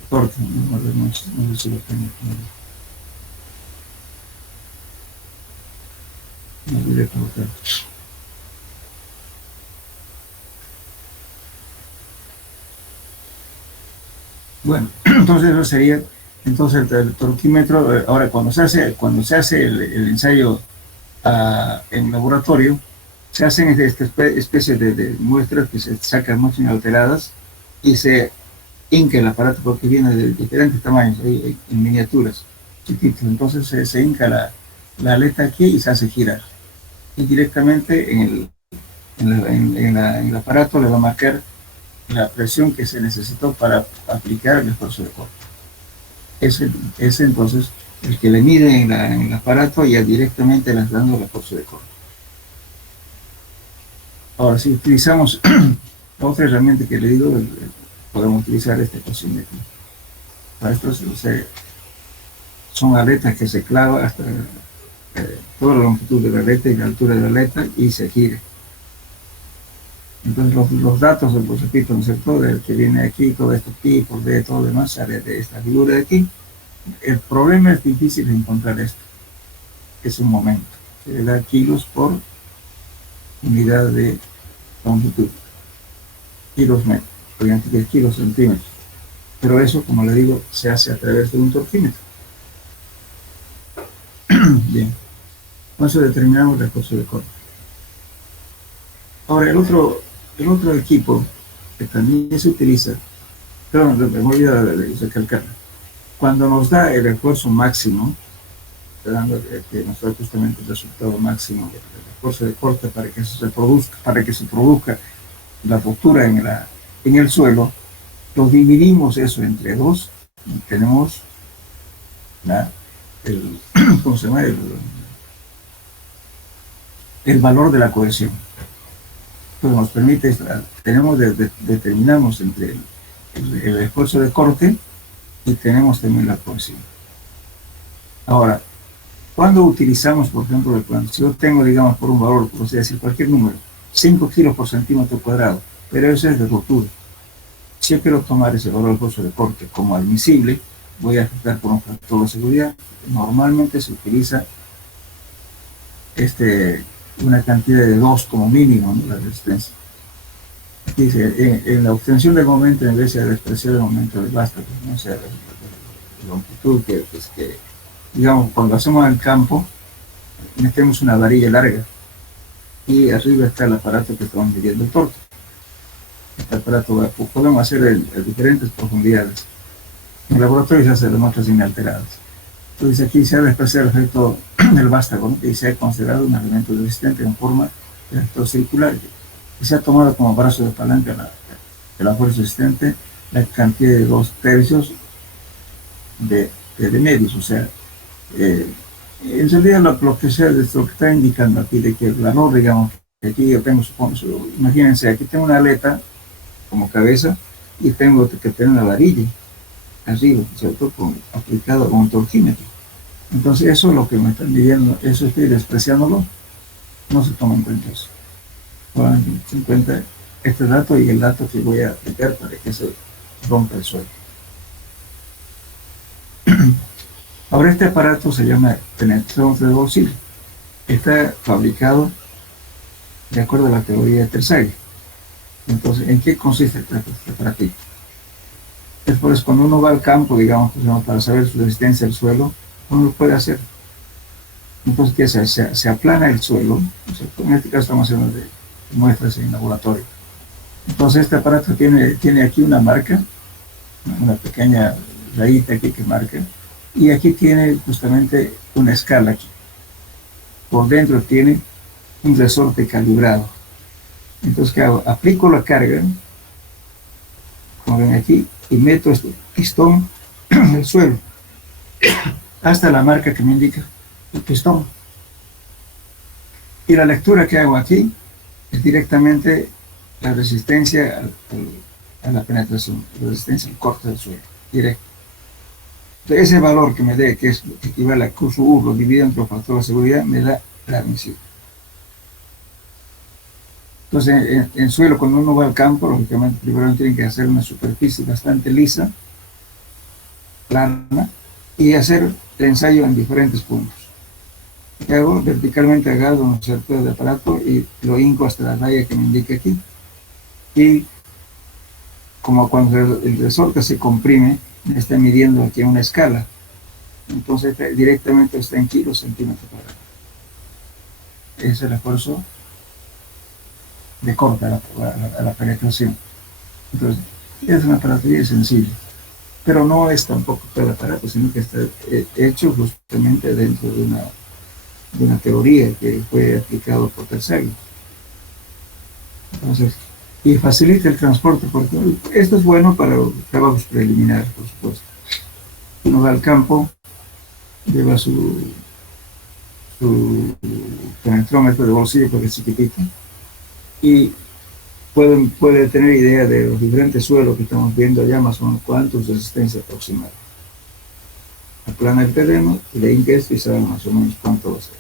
corte. No sé si lo tengo. No voy a colocar. Bueno, entonces eso sería, entonces el torquímetro. Ahora cuando se hace el ensayo en laboratorio, se hacen esta especie de muestras que se sacan mucho inalteradas y se hinca el aparato porque viene de diferentes tamaños, en miniaturas chiquitas. Entonces se hinca la aleta aquí y se hace girar. Y directamente en el aparato le va a marcar la presión que se necesitó para aplicar el esfuerzo de corte. Ese entonces el que le mide en el aparato ya directamente le está dando el esfuerzo de corte. Ahora, si utilizamos la otra herramienta que le digo, podemos utilizar este cosímetro. Para esto son aletas que se clava hasta toda la longitud de la aleta y la altura de la aleta y se gira. Entonces los datos, pues repito, ¿no es cierto?, del que viene aquí, todo esto pi por d, todo lo demás sale de esta figura de aquí. El problema es difícil de encontrar esto. Es un momento. Se le da kilos por unidad de longitud. Kilos metros, obviamente que es kilos centímetros. Pero eso, como le digo, se hace a través de un torquímetro. Bien. Con eso determinamos el esfuerzo de corte. Ahora, el otro equipo que también se utiliza, pero me voy a recalcar, cuando nos da el esfuerzo máximo, dando que nos da justamente el resultado máximo del esfuerzo de corte para que se produzca la ruptura en el suelo, lo dividimos eso entre dos y tenemos ¿cómo se llama? El valor de la cohesión. Entonces nos permite, determinamos entre el esfuerzo de corte y tenemos también la cohesión. Ahora, cuando utilizamos, por ejemplo, si yo tengo, digamos, por un valor, por decir cualquier número, 5 kilos por centímetro cuadrado, pero eso es de ruptura. Si yo quiero tomar ese valor de esfuerzo de corte como admisible, voy a ajustar por un factor de seguridad. Normalmente se utiliza una cantidad de 2 como mínimo, ¿no?, la resistencia. Dice, en la obtención del momento, en vez de expresar el momento del basta, pues, no sea la longitud que digamos, cuando hacemos en el campo, metemos una varilla larga y arriba está el aparato que estamos midiendo el torque. Este aparato podemos hacer en diferentes profundidades. En el laboratorio se hacen muestras inalteradas. Entonces aquí se ha de expresar el efecto del vástago, ¿no?, que se ha considerado un elemento resistente en forma de vector circular, y se ha tomado como brazo de palanca de la fuerza resistente la cantidad de 2/3 de medios. O sea, en realidad lo que está indicando aquí, de que el valor, digamos, que aquí yo tengo, imagínense, aquí tengo una aleta como cabeza y tengo que tener una varilla arriba, ¿cierto?, aplicado con un torquímetro. Entonces eso es lo que me están diciendo, eso estoy despreciándolo, no se toma en cuenta eso. Toman en cuenta este dato y el dato que voy a aplicar para que se rompa el suelo. Ahora este aparato se llama penetrador de bolsillo. Está fabricado de acuerdo a la teoría de Terzaghi. Entonces, ¿en qué consiste este aparatito? Después, cuando uno va al campo, digamos, para saber su resistencia al suelo, uno lo puede hacer. Entonces, ¿qué se hace? Se aplana el suelo. En este caso estamos haciendo de muestras en laboratorio. Entonces, este aparato tiene aquí una marca, una pequeña rayita aquí que marca, y aquí tiene justamente una escala aquí. Por dentro tiene un resorte calibrado. Entonces, ¿qué hago? Aplico la carga, como ven aquí, y meto este pistón en el suelo hasta la marca que me indica el pistón. Y la lectura que hago aquí es directamente la resistencia a la penetración, la resistencia al corte del suelo, directo. Entonces, ese valor que me dé, que es equivale a Q sub U, lo divido entre los factores de seguridad, me da la admisión. Entonces, en suelo, cuando uno va al campo, lógicamente, primero tiene que hacer una superficie bastante lisa, plana, y hacer el ensayo en diferentes puntos. Y hago verticalmente agarro un cierto de aparato y lo hinco hasta la raya que me indica aquí. Y como cuando el resorte se comprime, me está midiendo aquí una escala. Entonces directamente está en kilos centímetros cuadrados. Ese es el esfuerzo de corte a la penetración. Entonces, es un aparato bien sencillo. Pero no es tampoco todo el aparato, sino que está hecho justamente dentro de una teoría que fue aplicado por Terzaghi. Entonces, y facilita el transporte, porque esto es bueno para los trabajos preliminares, por supuesto. Uno va al campo, lleva su penetrómetro de bolsillo porque es chiquitito, y puede tener idea de los diferentes suelos que estamos viendo allá, más o menos cuántos de resistencia aproximada. Aplana el terreno, le hinca esto y sabe más o menos cuánto va a ser.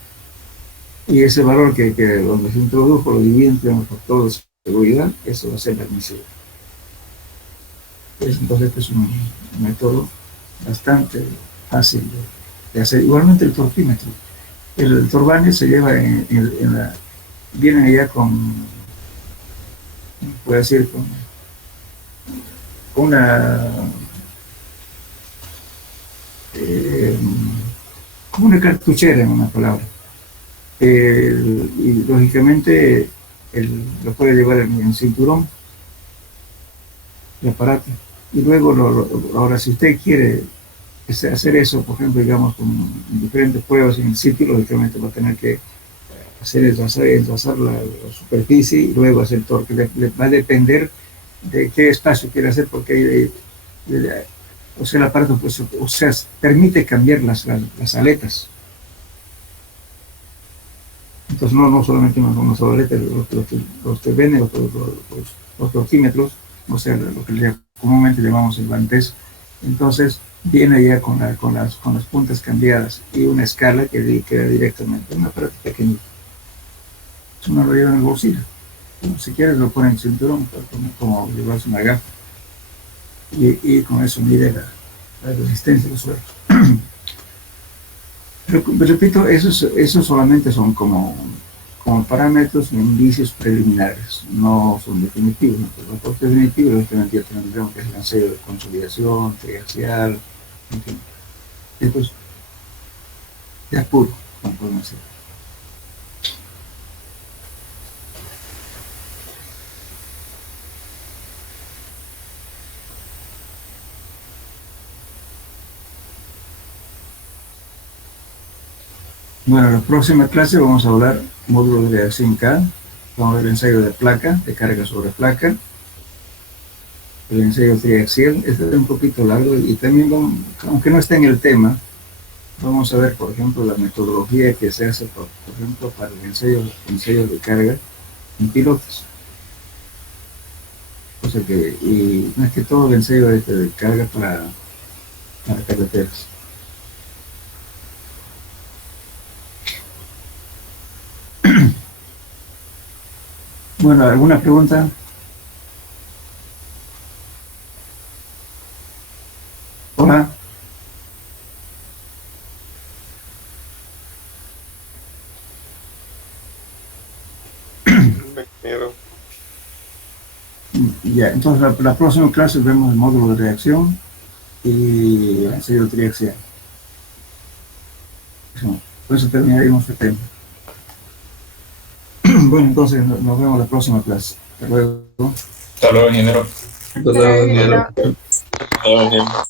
Y ese valor que donde se introdujo lo divide entre los factores de seguridad, eso va a ser la admisión. Entonces este es un método bastante fácil de hacer. Igualmente el torquímetro. El turbante se lleva viene ya con, puede decir, con como una cartuchera, en una palabra. Y lógicamente lo puede llevar en cinturón, el aparato. Y luego, ahora si usted quiere hacer eso, por ejemplo, digamos, con diferentes pruebas en el sitio, lógicamente va a tener que enlazar la superficie y luego hacer torque. Le va a depender de qué espacio quiere hacer, porque o sea, el aparato pues, o sea, permite cambiar las aletas. Entonces no solamente una sola aleta, los que venden los torquímetros, o sea, lo que comúnmente llamamos el bandés, entonces viene ya con las puntas cambiadas y una escala que queda directamente, una aparato pequeñita. Uno lo lleva en el bolsillo. Si quieres lo pone en el cinturón, como llevarse una gafa. Y con eso mide la resistencia del suelo. Pero repito, esos solamente son como parámetros y indicios preliminares, no son definitivos. Los datos definitivos ya tendríamos que es el ensayo de consolidación, triaxial, en fin. Entonces, ya puro, como podemos decir. Bueno, en la próxima clase vamos a hablar módulo de reacción K, vamos a ver el ensayo de placa, de carga sobre placa, el ensayo triaxial. Este es un poquito largo y también, aunque no está en el tema, vamos a ver, por ejemplo, la metodología que se hace, por ejemplo, para el ensayo de carga en pilotos. O sea que, y más que todo el ensayo de carga para carreteras. Bueno, ¿alguna pregunta? Hola. Ya, entonces la próxima clase vemos el módulo de reacción y el ensayo triaxial. Por eso terminaremos este tema. Bueno, entonces nos vemos la próxima clase. Hasta luego. Hasta luego, ingeniero. Hasta luego, ingeniero. Hasta luego, ingeniero.